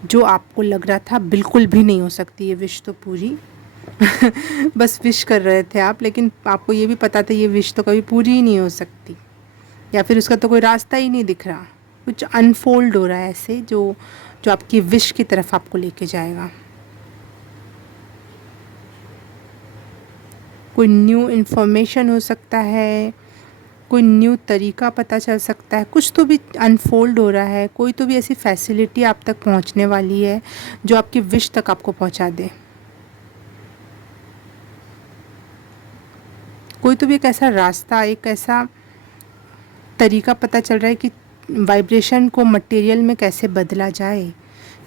जो आपको लग रहा था बिल्कुल भी नहीं हो सकती ये विश तो पूरी। बस विश कर रहे थे आप, लेकिन आपको ये भी पता था ये विश तो कभी पूरी ही नहीं हो सकती, या फिर उसका तो कोई रास्ता ही नहीं दिख रहा। कुछ अनफोल्ड हो रहा है ऐसे जो जो आपकी विश की तरफ आपको लेके जाएगा। कोई न्यू इन्फॉर्मेशन हो सकता है, कोई न्यू तरीका पता चल सकता है, कुछ तो भी अनफोल्ड हो रहा है। कोई तो भी ऐसी फैसिलिटी आप तक पहुंचने वाली है जो आपकी विश तक आपको पहुंचा दे। कोई तो भी एक ऐसा रास्ता, एक ऐसा तरीका पता चल रहा है कि वाइब्रेशन को मटेरियल में कैसे बदला जाए।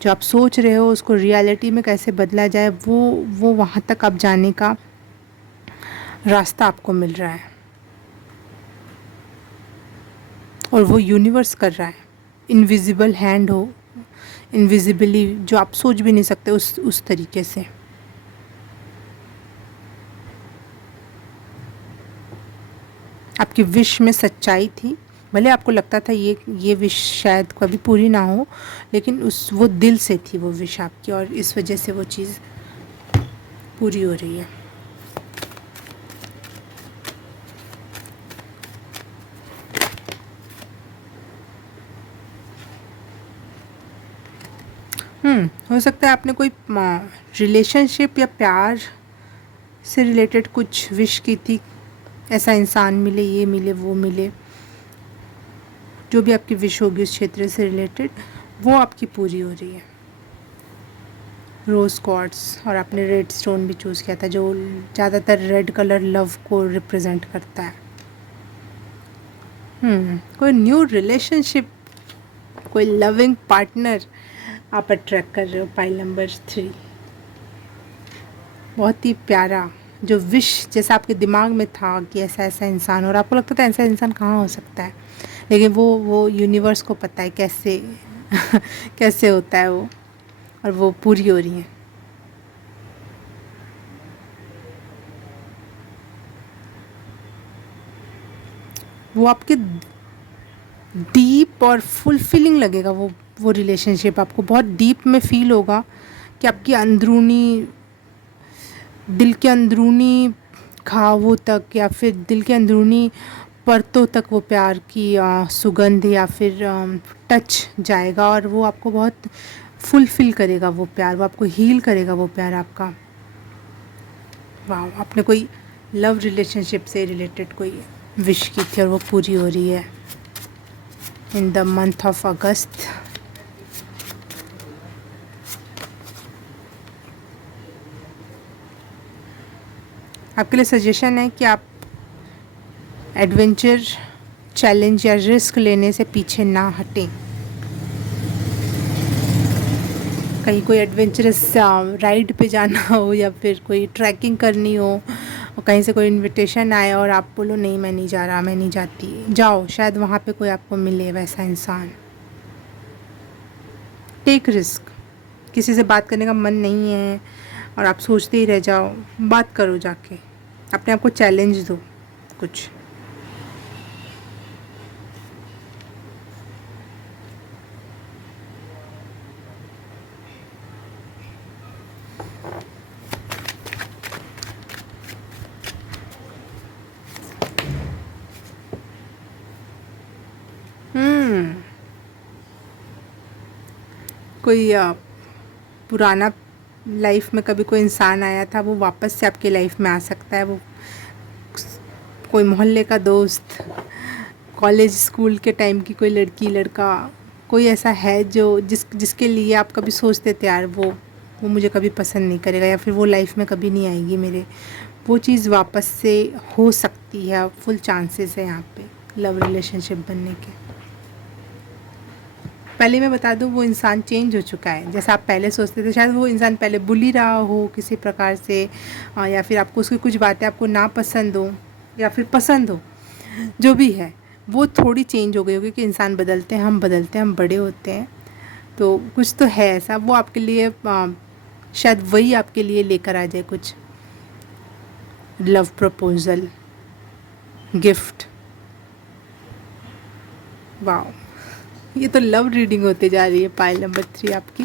जो आप सोच रहे हो उसको रियलिटी में कैसे बदला जाए, वो वहाँ तक आप जाने का रास्ता आपको मिल रहा है। और वो यूनिवर्स कर रहा है। इनविजिबल हैंड हो, इनविजिबली जो आप सोच भी नहीं सकते उस तरीके से। आपकी विश में सच्चाई थी। भले आपको लगता था ये विश शायद कभी पूरी ना हो, लेकिन वो दिल से थी वो विश आपकी, और इस वजह से वो चीज़ पूरी हो रही है। हो सकता है आपने कोई रिलेशनशिप या प्यार से रिलेटेड कुछ विश की थी। ऐसा इंसान मिले, ये मिले, वो मिले। जो भी आपकी विश होगी उस क्षेत्र से रिलेटेड, वो आपकी पूरी हो रही है। रोज़ क्वार्ट्स, और आपने रेड स्टोन भी चूज़ किया था जो ज़्यादातर रेड कलर लव को रिप्रेजेंट करता है। कोई न्यू रिलेशनशिप, कोई लविंग पार्टनर आप अट्रैक्ट कर रहे हो। पाइल नंबर 3 बहुत ही प्यारा, जो विश जैसा आपके दिमाग में था कि ऐसा ऐसा इंसान, और आपको लगता था ऐसा इंसान कहाँ हो सकता है, लेकिन वो यूनिवर्स को पता है कैसे कैसे होता है वो, और वो पूरी हो रही है। वो आपके डीप और फुलफिलिंग लगेगा। वो रिलेशनशिप आपको बहुत डीप में फील होगा कि आपकी अंदरूनी, दिल के अंदरूनी घावों तक, या फिर दिल के अंदरूनी परतों तक वो प्यार की सुगंध या फिर टच जाएगा, और वो आपको बहुत फुलफिल करेगा वो प्यार, वो आपको हील करेगा वो प्यार आपका। वाह, आपने कोई लव रिलेशनशिप से रिलेटेड कोई विश की थी और वो पूरी हो रही है इन द मंथ ऑफ अगस्त। आपके लिए सजेशन है कि आप एडवेंचर, चैलेंज या रिस्क लेने से पीछे ना हटें। कहीं कोई एडवेंचरस राइड पे जाना हो या फिर कोई ट्रैकिंग करनी हो और कहीं से कोई इनविटेशन आए और आप बोलो नहीं मैं नहीं जा रहा, मैं नहीं जाती, जाओ, शायद वहाँ पे कोई आपको मिले वैसा इंसान। Take risk. किसी से बात करने का मन नहीं है और आप सोचते ही रह जाओ, बात करो जाके, अपने आप को चैलेंज दो कुछ। कोई पुराना लाइफ में कभी कोई इंसान आया था, वो वापस से आपकी लाइफ में आ सकता है। वो कोई मोहल्ले का दोस्त, कॉलेज स्कूल के टाइम की कोई लड़की लड़का, कोई ऐसा है जो जिसके लिए आप कभी सोचते थे यार वो मुझे कभी पसंद नहीं करेगा या फिर वो लाइफ में कभी नहीं आएगी मेरे, वो चीज़ वापस से हो सकती है। फुल चांसेस है यहाँ पे लव रिलेशनशिप बनने के। पहले मैं बता दूँ, वो इंसान चेंज हो चुका है। जैसा आप पहले सोचते थे, शायद वो इंसान पहले बुली रहा हो किसी प्रकार से, या फिर आपको उसकी कुछ बातें आपको ना पसंद हो या फिर पसंद हो, जो भी है वो थोड़ी चेंज हो गई होगी। कि इंसान बदलते हैं, हम बदलते हैं, हम बड़े होते हैं, तो कुछ तो है ऐसा। वो आपके लिए शायद वही आपके लिए लेकर आ जाए कुछ लव प्रपोजल, गिफ्ट। वाह, ये तो लव रीडिंग होते जा रही है पाइल नंबर 3 आपकी।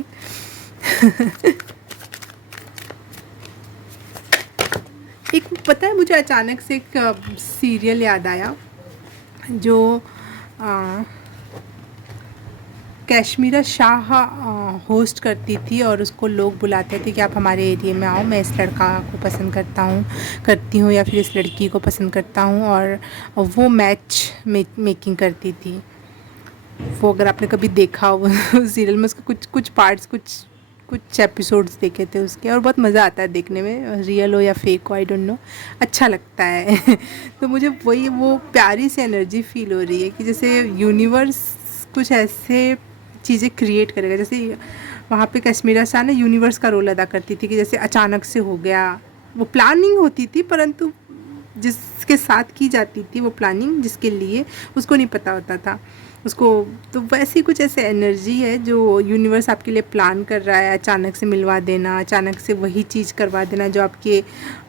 एक पता है, मुझे अचानक से एक सीरियल याद आया जो कश्मीरा शाह होस्ट करती थी, और उसको लोग बुलाते थे कि आप हमारे एरिया में आओ, मैं इस लड़का को पसंद करती हूँ या फिर इस लड़की को पसंद करता हूँ। और वो मैच मेकिंग करती थी। वो अगर आपने कभी देखा हो उस सीरियल में, उसके कुछ पार्ट्स, कुछ एपिसोड्स देखे थे उसके, और बहुत मज़ा आता है देखने में, रियल हो या फेक हो आई डोंट नो, अच्छा लगता है। तो मुझे वही वो प्यारी सी एनर्जी फील हो रही है कि जैसे यूनिवर्स कुछ ऐसे चीज़ें क्रिएट करेगा। जैसे वहाँ पे कश्मीरा शाह ने यूनिवर्स का रोल अदा करती थी कि जैसे अचानक से हो गया, वो प्लानिंग होती थी परंतु जिसके साथ की जाती थी वो प्लानिंग, जिसके लिए उसको नहीं पता होता था उसको। तो वैसी कुछ ऐसे एनर्जी है जो यूनिवर्स आपके लिए प्लान कर रहा है, अचानक से मिलवा देना, अचानक से वही चीज़ करवा देना जो आपके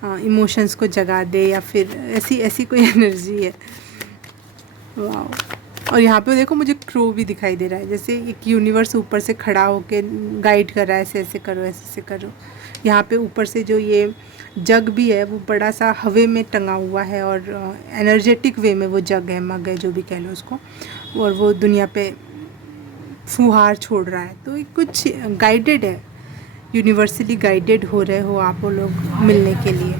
इमोशंस को जगा दे, या फिर ऐसी कोई एनर्जी है। वाह। और यहाँ पे देखो मुझे क्रो भी दिखाई दे रहा है, जैसे एक यूनिवर्स ऊपर से खड़ा होके गाइड कर रहा है, ऐसे ऐसे करो, ऐसे ऐसे करो। यहाँ पे ऊपर से जो ये जग भी है वो बड़ा सा हवे में टंगा हुआ है, और एनर्जेटिक वे में वो जग है, मग है, जो भी कह लो उसको, और वो दुनिया पे फुहार छोड़ रहा है। तो ये कुछ गाइडेड है, यूनिवर्सली गाइडेड हो रहे हो आप वो लोग मिलने के लिए,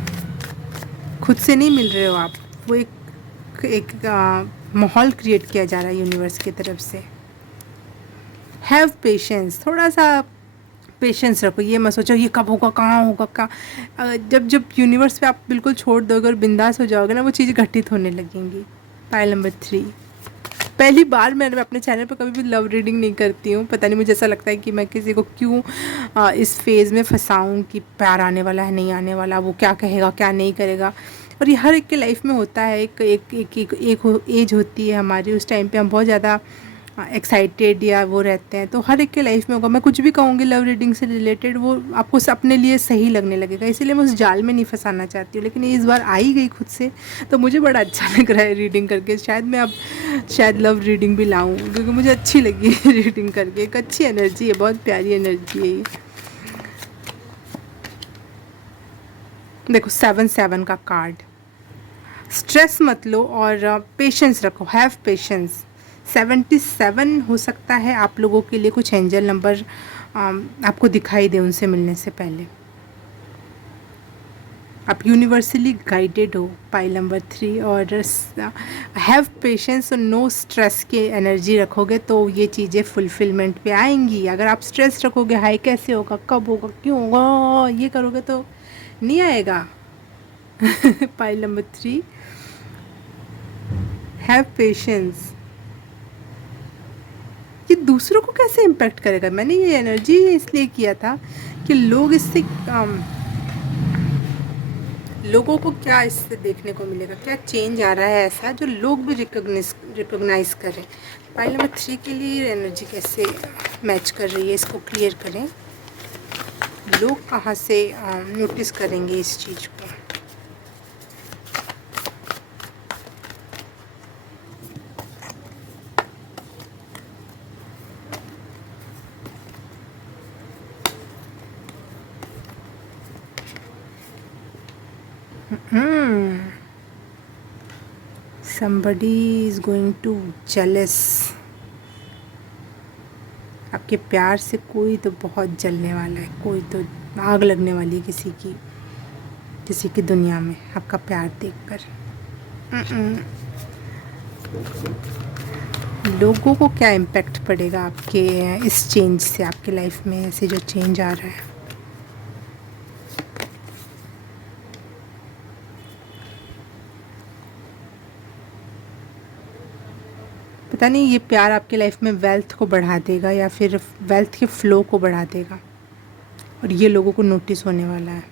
खुद से नहीं मिल रहे हो आप, वो एक माहौल क्रिएट किया जा रहा है यूनिवर्स की तरफ से। हैव पेशेंस, थोड़ा सा पेशेंस रखो, ये मत सोचो ये कब होगा, कहाँ होगा, कहाँ। जब यूनिवर्स पे आप बिल्कुल छोड़ दोगे और बिंदास हो जाओगे ना, वो चीज़ें घटित होने लगेंगी। Pile number 3। पहली बार मैंने अपने चैनल पर कभी भी लव रीडिंग नहीं करती हूँ, पता नहीं, मुझे ऐसा लगता है कि मैं किसी को क्यों इस फेज़ में फंसाऊँ कि प्यार आने वाला है, नहीं आने वाला, वो क्या कहेगा, क्या नहीं करेगा। और ये हर एक के लाइफ में होता है। एक एज होती है हमारी, उस टाइम पे हम बहुत ज़्यादा एक्साइटेड या वो रहते हैं, तो हर एक के लाइफ में होगा। मैं कुछ भी कहूँगी लव रीडिंग से रिलेटेड, वो आपको अपने लिए सही लगने लगेगा, इसीलिए मैं उस जाल में नहीं फंसाना चाहती हूँ। लेकिन इस बार आई गई खुद से, तो मुझे बड़ा अच्छा लग रहा है रीडिंग करके। शायद मैं अब लव रीडिंग भी लाऊं, क्योंकि मुझे अच्छी लगी रीडिंग करके। एक अच्छी एनर्जी है, बहुत प्यारी एनर्जी है ये। देखो 7 का कार्ड, स्ट्रेस मत लो और पेशेंस रखो, हैव पेशेंस। 77 हो सकता है आप लोगों के लिए कुछ एंजल नंबर आपको दिखाई दे उनसे मिलने से पहले। आप यूनिवर्सली गाइडेड हो, पाइल नंबर 3। और हैव पेशेंस और नो स्ट्रेस की एनर्जी रखोगे तो ये चीज़ें फुलफिलमेंट पे आएंगी। अगर आप स्ट्रेस रखोगे, हाई कैसे होगा, कब होगा, क्यों होगा, ये करोगे तो नहीं आएगा। Pile number 3, have patience. ये दूसरों को कैसे इम्पैक्ट करेगा। मैंने ये एनर्जी इसलिए किया था कि लोग इससे लोगों को क्या इससे देखने को मिलेगा, क्या चेंज आ रहा है ऐसा जो लोग भी रिकॉग्नाइज करें। फाइल नंबर 3 के लिए एनर्जी कैसे मैच कर रही है, इसको क्लियर करें। लोग कहाँ से नोटिस करेंगे इस चीज़ को। somebody is going to jealous। आपके प्यार से कोई तो बहुत जलने वाला है, कोई तो आग लगने वाली है किसी की दुनिया में आपका प्यार देखकर। लोगों को क्या इम्पैक्ट पड़ेगा आपके इस चेंज से, आपके लाइफ में ऐसे जो चेंज आ रहा है। पता नहीं ये प्यार आपके लाइफ में वेल्थ को बढ़ा देगा या फिर वेल्थ के फ़्लो को बढ़ा देगा, और ये लोगों को नोटिस होने वाला है।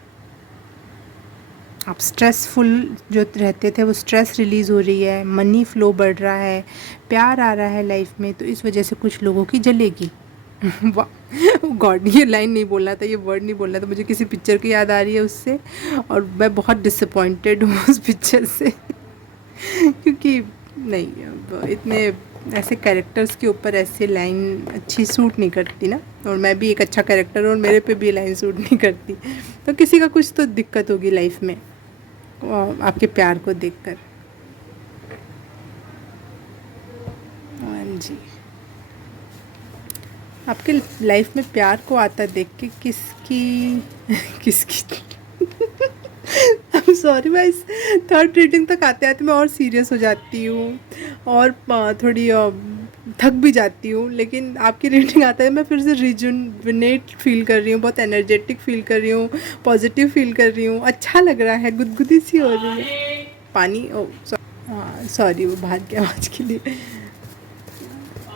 आप स्ट्रेसफुल जो रहते थे वो स्ट्रेस रिलीज़ हो रही है, मनी फ़्लो बढ़ रहा है, प्यार आ रहा है लाइफ में, तो इस वजह से कुछ लोगों की जलेगी। वाह गॉड, ये लाइन नहीं बोलना था, ये वर्ड नहीं बोलना था, मुझे किसी पिक्चर की याद आ रही है उससे, और मैं बहुत डिसअपॉइंटेड हूँ उस पिक्चर से क्योंकि नहीं, इतने ऐसे कैरेक्टर्स के ऊपर ऐसे लाइन अच्छी सूट नहीं करती ना, और मैं भी एक अच्छा कैरेक्टर हूँ और मेरे पे भी लाइन सूट नहीं करती, तो किसी का कुछ तो दिक्कत होगी लाइफ में आपके प्यार को देखकर। हाँ जी, आपके लाइफ में प्यार को आता देख के किसकी आई एम सॉरी, मैं इस थर्ड रीडिंग तक आते आते मैं और सीरियस हो जाती हूँ और थोड़ी थक भी जाती हूँ, लेकिन आपकी रीडिंग आता है मैं फिर से रिजुविनेट फील कर रही हूँ, बहुत एनर्जेटिक फील कर रही हूँ, पॉजिटिव फील कर रही हूँ, अच्छा लग रहा है, गुदगुदी सी हो रही है। पानी, ओ सॉरी वो बाहर की आवाज़ के लिए।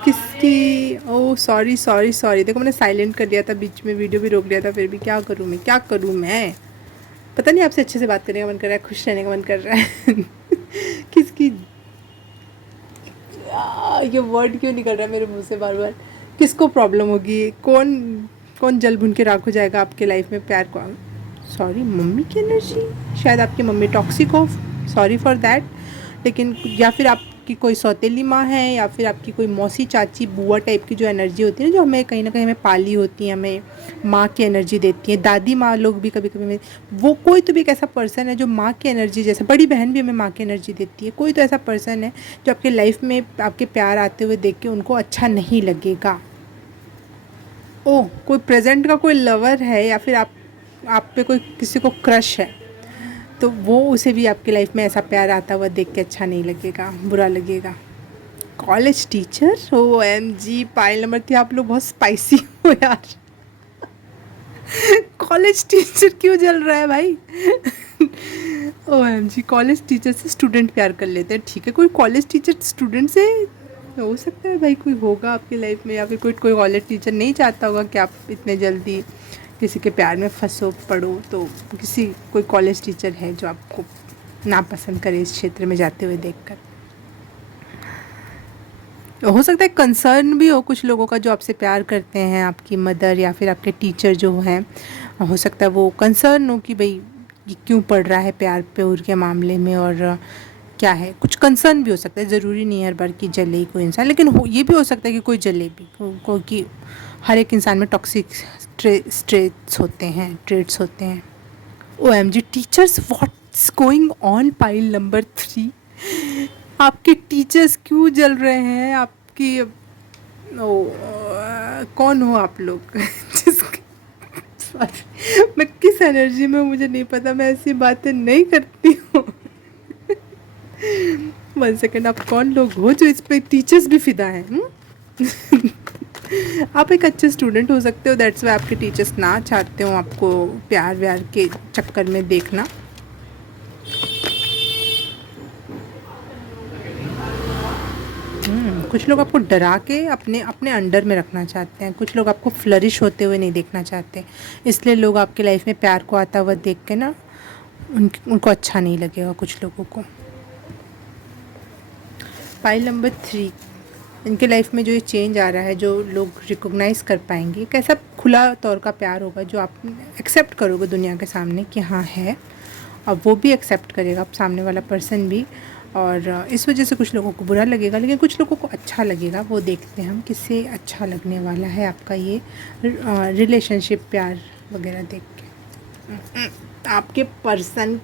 किसकी, ओ सॉरी सॉरी सॉरी, देखो मैंने साइलेंट कर दिया था, बीच में वीडियो भी रोक दिया था, फिर भी क्या करूँ मैं पता नहीं। आपसे अच्छे से बात करने का मन कर रहा है, खुश रहने का मन कर रहा है किसकी, ये वर्ड क्यों निकल रहा है मेरे मुंह से बार बार। किसको प्रॉब्लम होगी, कौन जल भुन के राख हो जाएगा आपके लाइफ में प्यार को। सॉरी, मम्मी की एनर्जी, शायद आपकी मम्मी टॉक्सिक हो, सॉरी फॉर दैट, लेकिन या फिर आपकी कोई सौतेली माँ है, या फिर आपकी कोई मौसी चाची बुआ टाइप की जो एनर्जी होती है ना, जो हमें कहीं ना कहीं हमें पाली होती है, हमें माँ की एनर्जी देती है, दादी माँ लोग भी कभी कभी वो कोई तो भी एक ऐसा पर्सन है जो माँ की एनर्जी, जैसे बड़ी बहन भी हमें माँ की एनर्जी देती है, कोई तो ऐसा पर्सन है जो आपके लाइफ में आपके प्यार आते हुए देख के उनको अच्छा नहीं लगेगा। ओह, कोई प्रेजेंट का कोई लवर है, या फिर आप पे कोई किसी को क्रश है, तो वो उसे भी आपकी लाइफ में ऐसा प्यार आता हुआ देख के अच्छा नहीं लगेगा, बुरा लगेगा। College teacher, OMG, pile number 3, आप लोग बहुत स्पाइसी हो यार कॉलेज टीचर क्यों जल रहा है भाई OMG, कॉलेज टीचर से स्टूडेंट प्यार कर लेते हैं, ठीक है, कोई कॉलेज टीचर स्टूडेंट से हो सकता है भाई, कोई होगा आपकी लाइफ में, या फिर कोई कॉलेज टीचर नहीं चाहता होगा कि आप इतने जल्दी किसी के प्यार में फंसो पड़ो, तो कोई कॉलेज टीचर है जो आपको नापसंद करे इस क्षेत्र में जाते हुए देखकर। तो हो सकता है कंसर्न भी हो कुछ लोगों का जो आपसे प्यार करते हैं, आपकी मदर या फिर आपके टीचर जो हैं, हो सकता है वो कंसर्न हो कि भाई ये क्यों पड़ रहा है प्यार पे के मामले में, और क्या है, कुछ कंसर्न भी हो सकता है, ज़रूरी नहीं है हर बार कि जले ही कोई इंसान, लेकिन ये भी हो सकता है कि कोई जले भी, क्योंकि हर एक इंसान में टॉक्सिक ट्रेट्स होते हैं। OMG teachers, what's going on, pile number 3, आपके टीचर्स क्यों जल रहे हैं आपकी, कौन हो आप लोग मैं किस एनर्जी में, मुझे नहीं पता, मैं ऐसी बातें नहीं करती हूँ 1 सेकेंड, आप कौन लोग हो जो इस पे टीचर्स भी फिदा हैं आप एक अच्छे स्टूडेंट हो सकते हो, दैट्स वाई आपके टीचर्स ना चाहते हो आपको प्यार व्यार के चक्कर में देखना। कुछ लोग आपको डरा के अपने अपने अंडर में रखना चाहते हैं, कुछ लोग आपको फ्लरिश होते हुए नहीं देखना चाहते, इसलिए लोग आपके लाइफ में प्यार को आता हुआ देख के ना उनको अच्छा नहीं लगेगा कुछ लोगों को। पाइल नंबर 3, इनके लाइफ में जो ये चेंज आ रहा है, जो लोग रिकॉग्नाइज़ कर पाएंगे, कैसा खुला तौर का प्यार होगा जो आप एक्सेप्ट करोगे दुनिया के सामने कि हाँ है, और वो भी एक्सेप्ट करेगा आप सामने वाला पर्सन भी। और इस वजह से कुछ लोगों को बुरा लगेगा, लेकिन कुछ लोगों को अच्छा लगेगा। वो देखते हैं हम किससे अच्छा लगने वाला है आपका ये रिलेशनशिप, प्यार वगैरह देख के। आपके पर्सन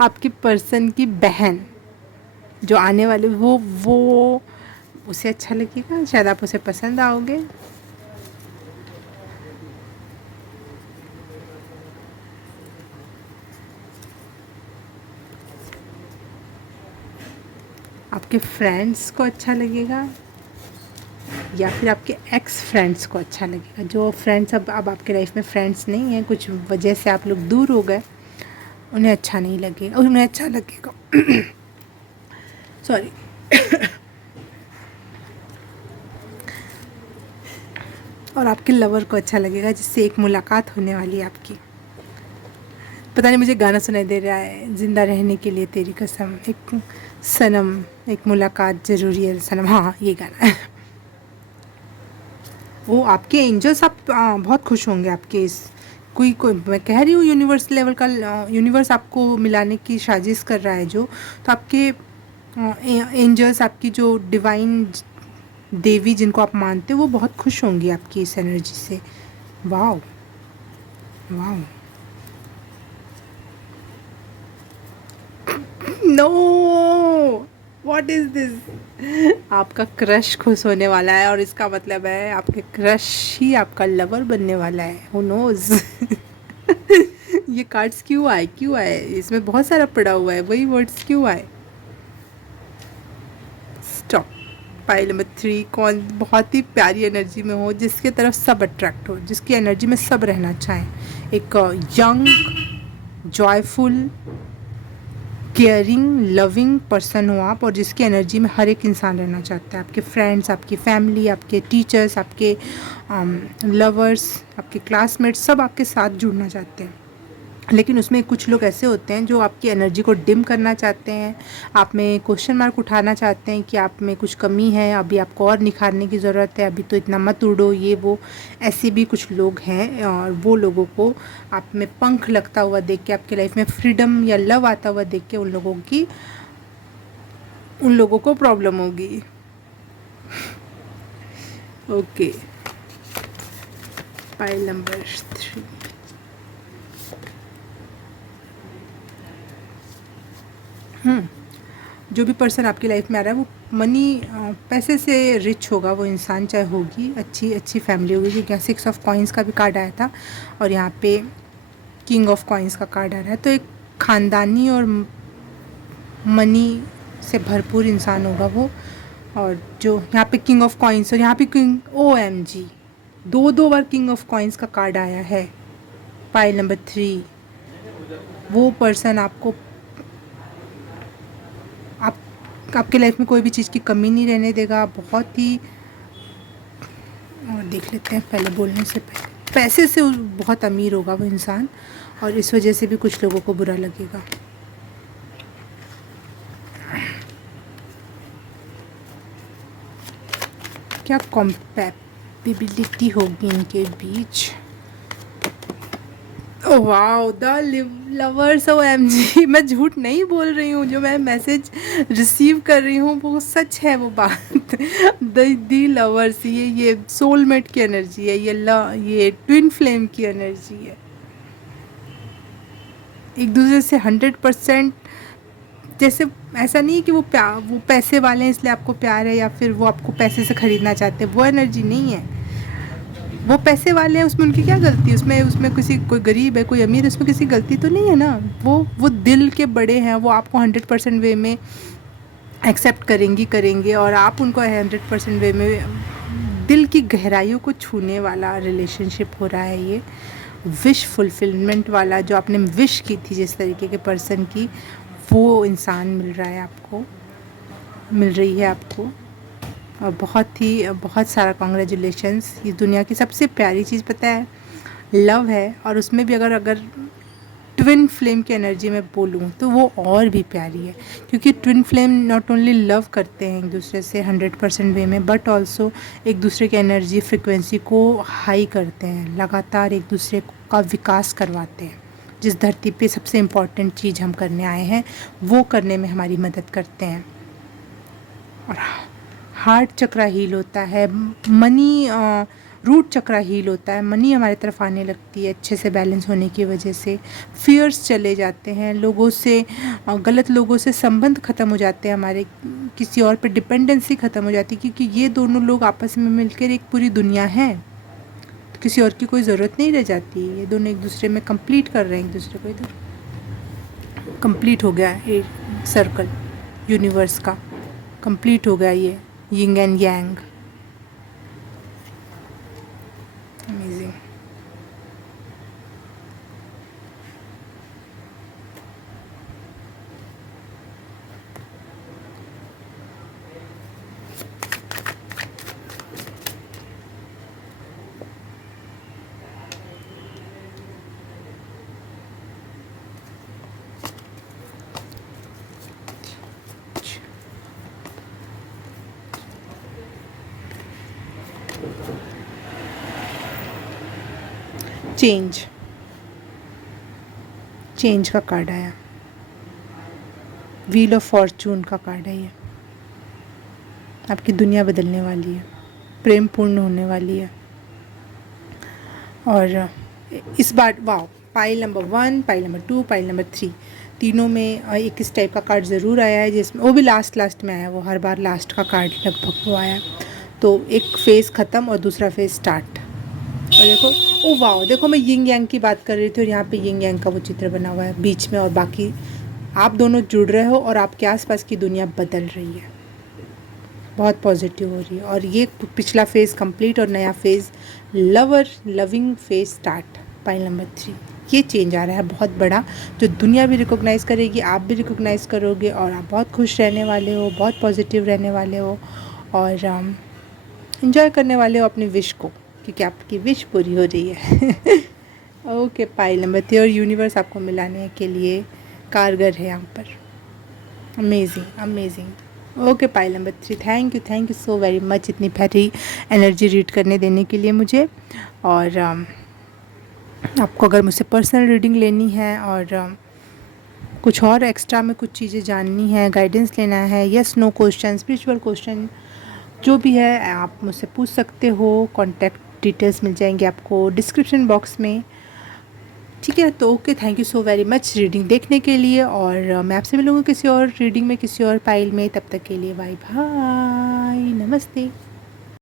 आपके पर्सन की बहन जो आने वाले, वो उसे अच्छा लगेगा, शायद आप उसे पसंद आओगे। आपके फ्रेंड्स को अच्छा लगेगा, या फिर आपके एक्स फ्रेंड्स को अच्छा लगेगा। जो फ्रेंड्स अब आपके लाइफ में फ्रेंड्स नहीं हैं, कुछ वजह से आप लोग दूर हो गए, उन्हें अच्छा नहीं लगेगा, उन्हें अच्छा लगेगा सॉरी और आपके लवर को अच्छा लगेगा, जिससे एक मुलाकात होने वाली है आपकी। पता नहीं मुझे गाना सुनाई दे रहा है, ज़िंदा रहने के लिए तेरी कसम, एक सनम, एक मुलाकात ज़रूरी है सनम, हाँ ये गाना है। वो आपके एंजल्स, आप बहुत खुश होंगे आपके इस कोई मैं कह रही हूँ यूनिवर्स लेवल का, यूनिवर्स आपको मिलाने की साजिश कर रहा है जो, तो आपके एंजल्स, आपकी जो डिवाइन देवी जिनको आप मानते हो, वो बहुत खुश होंगी आपकी इस एनर्जी से। Wow wow, no, what is this. आपका क्रश खुश होने वाला है, और इसका मतलब है आपके क्रश ही आपका लवर बनने वाला है, हु नोज। ये कार्ड्स क्यों आए, इसमें बहुत सारा पड़ा हुआ है, वही वर्ड्स क्यों आए। स्टॉप। पाइल नंबर 3, कौन बहुत ही प्यारी एनर्जी में हो, जिसके तरफ सब अट्रैक्ट हो, जिसकी एनर्जी में सब रहना चाहें। एक young, joyful, caring, loving person हो आप, और जिसकी एनर्जी में हर एक इंसान रहना चाहता है। आपके फ्रेंड्स, आपकी फैमिली, आपके टीचर्स, आपके लवर्स, आपके क्लासमेट्स, सब आपके साथ जुड़ना चाहते हैं। लेकिन उसमें कुछ लोग ऐसे होते हैं जो आपकी एनर्जी को डिम करना चाहते हैं, आप में क्वेश्चन मार्क उठाना चाहते हैं कि आप में कुछ कमी है, अभी आपको और निखारने की ज़रूरत है, अभी तो इतना मत उड़ो, ये वो। ऐसे भी कुछ लोग हैं, और वो लोगों को आप में पंख लगता हुआ देख के, आपके लाइफ में फ्रीडम या लव आता हुआ देख के उन लोगों को प्रॉब्लम होगी। ओके, पाइल नंबर 3, जो भी पर्सन आपकी लाइफ में आ रहा है, वो मनी, पैसे से रिच होगा वो इंसान, चाहे होगी अच्छी फैमिली होगी, क्योंकि यहाँ 6 ऑफ कॉइन्स का भी कार्ड आया था, और यहाँ पे किंग ऑफ कॉइन्स का कार्ड आ रहा है। तो एक ख़ानदानी और मनी से भरपूर इंसान होगा वो। और जो यहाँ पे किंग ऑफ कॉइन्स, और यहाँ पे किंग, OMG, दो बार किंग ऑफ कॉइन्स का कार्ड आया है। पाइल नंबर 3, वो पर्सन आपके लाइफ में कोई भी चीज़ की कमी नहीं रहने देगा, बहुत ही, और देख लेते हैं पहले बोलने से पहले, पैसे से बहुत अमीर होगा वो इंसान, और इस वजह से भी कुछ लोगों को बुरा लगेगा। क्या कॉम्पैटिबिलिटी होगी इनके बीच। Oh wow, the lovers, OMG, मैं झूठ नहीं बोल रही हूँ, जो मैं मैसेज रिसीव कर रही हूँ वो सच है वो बात। द लवर्स, ये सोलमेट की एनर्जी है, ये ट्विन फ्लेम की एनर्जी है। एक दूसरे से 100%, जैसे ऐसा नहीं है कि वो पैसे वाले हैं इसलिए आपको प्यार है, या फिर वो आपको पैसे से ख़रीदना चाहते हैं, वो एनर्जी नहीं है। वो पैसे वाले हैं, उसमें उनकी क्या गलती है, उसमें कोई गरीब है, कोई अमीर है, उसमें किसी गलती तो नहीं है ना। वो दिल के बड़े हैं, वो आपको 100% वे में एक्सेप्ट करेंगे, और आप उनको 100% वे में, दिल की गहराइयों को छूने वाला रिलेशनशिप हो रहा है ये। विश फुलफिलमेंट वाला, जो आपने विश की थी जिस तरीके के पर्सन की, वो इंसान मिल रही है आपको। और बहुत सारा कॉन्ग्रेचुलेशंस। ये दुनिया की सबसे प्यारी चीज़ पता है लव है, और उसमें भी अगर अगर ट्विन फ्लेम की एनर्जी में बोलूँ तो वो और भी प्यारी है, क्योंकि twin flame not only love करते हैं एक दूसरे से 100% वे में, बट ऑल्सो एक दूसरे की एनर्जी फ्रिक्वेंसी को हाई करते हैं, लगातार एक दूसरे का विकास करवाते हैं। जिस धरती पे सबसे इम्पॉर्टेंट चीज़ हम करने आए हैं वो करने में हमारी मदद करते हैं। और हार्ट चक्रा हील होता है, मनी रूट चक्रा हील होता है, मनी हमारी तरफ आने लगती है अच्छे से बैलेंस होने की वजह से। फियर्स चले जाते हैं लोगों से, गलत लोगों से संबंध ख़त्म हो जाते हैं हमारे, किसी और पे डिपेंडेंसी ख़त्म हो जाती है, क्योंकि ये दोनों लोग आपस में मिलकर एक पूरी दुनिया है, तो किसी और की कोई ज़रूरत नहीं रह जाती। ये दोनों एक दूसरे में कंप्लीट कर रहे हैं एक दूसरे को। इधर कंप्लीट हो गया ये सर्कल यूनिवर्स का, कंप्लीट हो गया ये yin and yang. Amazing. Change, change का कार्ड आया, व्हील ऑफ फॉर्चून का कार्ड है ये। आपकी दुनिया बदलने वाली है, प्रेम पूर्ण होने वाली है। और इस बार वाह, pile number 1, pile number 2, pile number 3, तीनों में एक इस टाइप का कार्ड ज़रूर आया है, जिसमें वो भी लास्ट में आया, वो हर बार लास्ट का कार्ड लगभग वो आया। तो एक फेज़ ख़त्म और दूसरा फेज़ स्टार्ट। और देखो, ओ वाह, देखो मैं यिंग यांग की बात कर रही थी और यहाँ पे यिंग यांग का वो चित्र बना हुआ है बीच में, और बाकी आप दोनों जुड़ रहे हो और आपके आसपास की दुनिया बदल रही है, बहुत पॉजिटिव हो रही है। और ये पिछला फेज़ कंप्लीट और नया phase loving phase start, pile number 3। ये चेंज आ रहा है बहुत बड़ा, जो दुनिया भी रिकॉग्नाइज़ करेगी, आप भी रिकॉग्नाइज़ करोगे, और आप बहुत खुश रहने वाले हो, बहुत पॉजिटिव रहने वाले हो, और इन्जॉय करने वाले हो अपनी विश को, क्योंकि आपकी विश पूरी हो रही है। ओके, पाइल नंबर 3, और यूनिवर्स आपको मिलाने के लिए कारगर है यहाँ पर। Amazing amazing. Okay, pile number 3, thank you so very much इतनी प्यारी एनर्जी रीड करने देने के लिए मुझे। और आपको अगर मुझसे पर्सनल रीडिंग लेनी है और कुछ और एक्स्ट्रा में कुछ चीज़ें जाननी है, गाइडेंस लेना है, yes no question, spiritual question जो भी है, आप मुझसे पूछ सकते हो। कॉन्टैक्ट डिटेल्स मिल जाएंगे आपको डिस्क्रिप्शन बॉक्स में, ठीक है। तो okay, thank you so very much reading देखने के लिए, और मैं आपसे मिलूँगी किसी और रीडिंग में, किसी और पाइल में। तब तक के लिए बाय बाय, नमस्ते।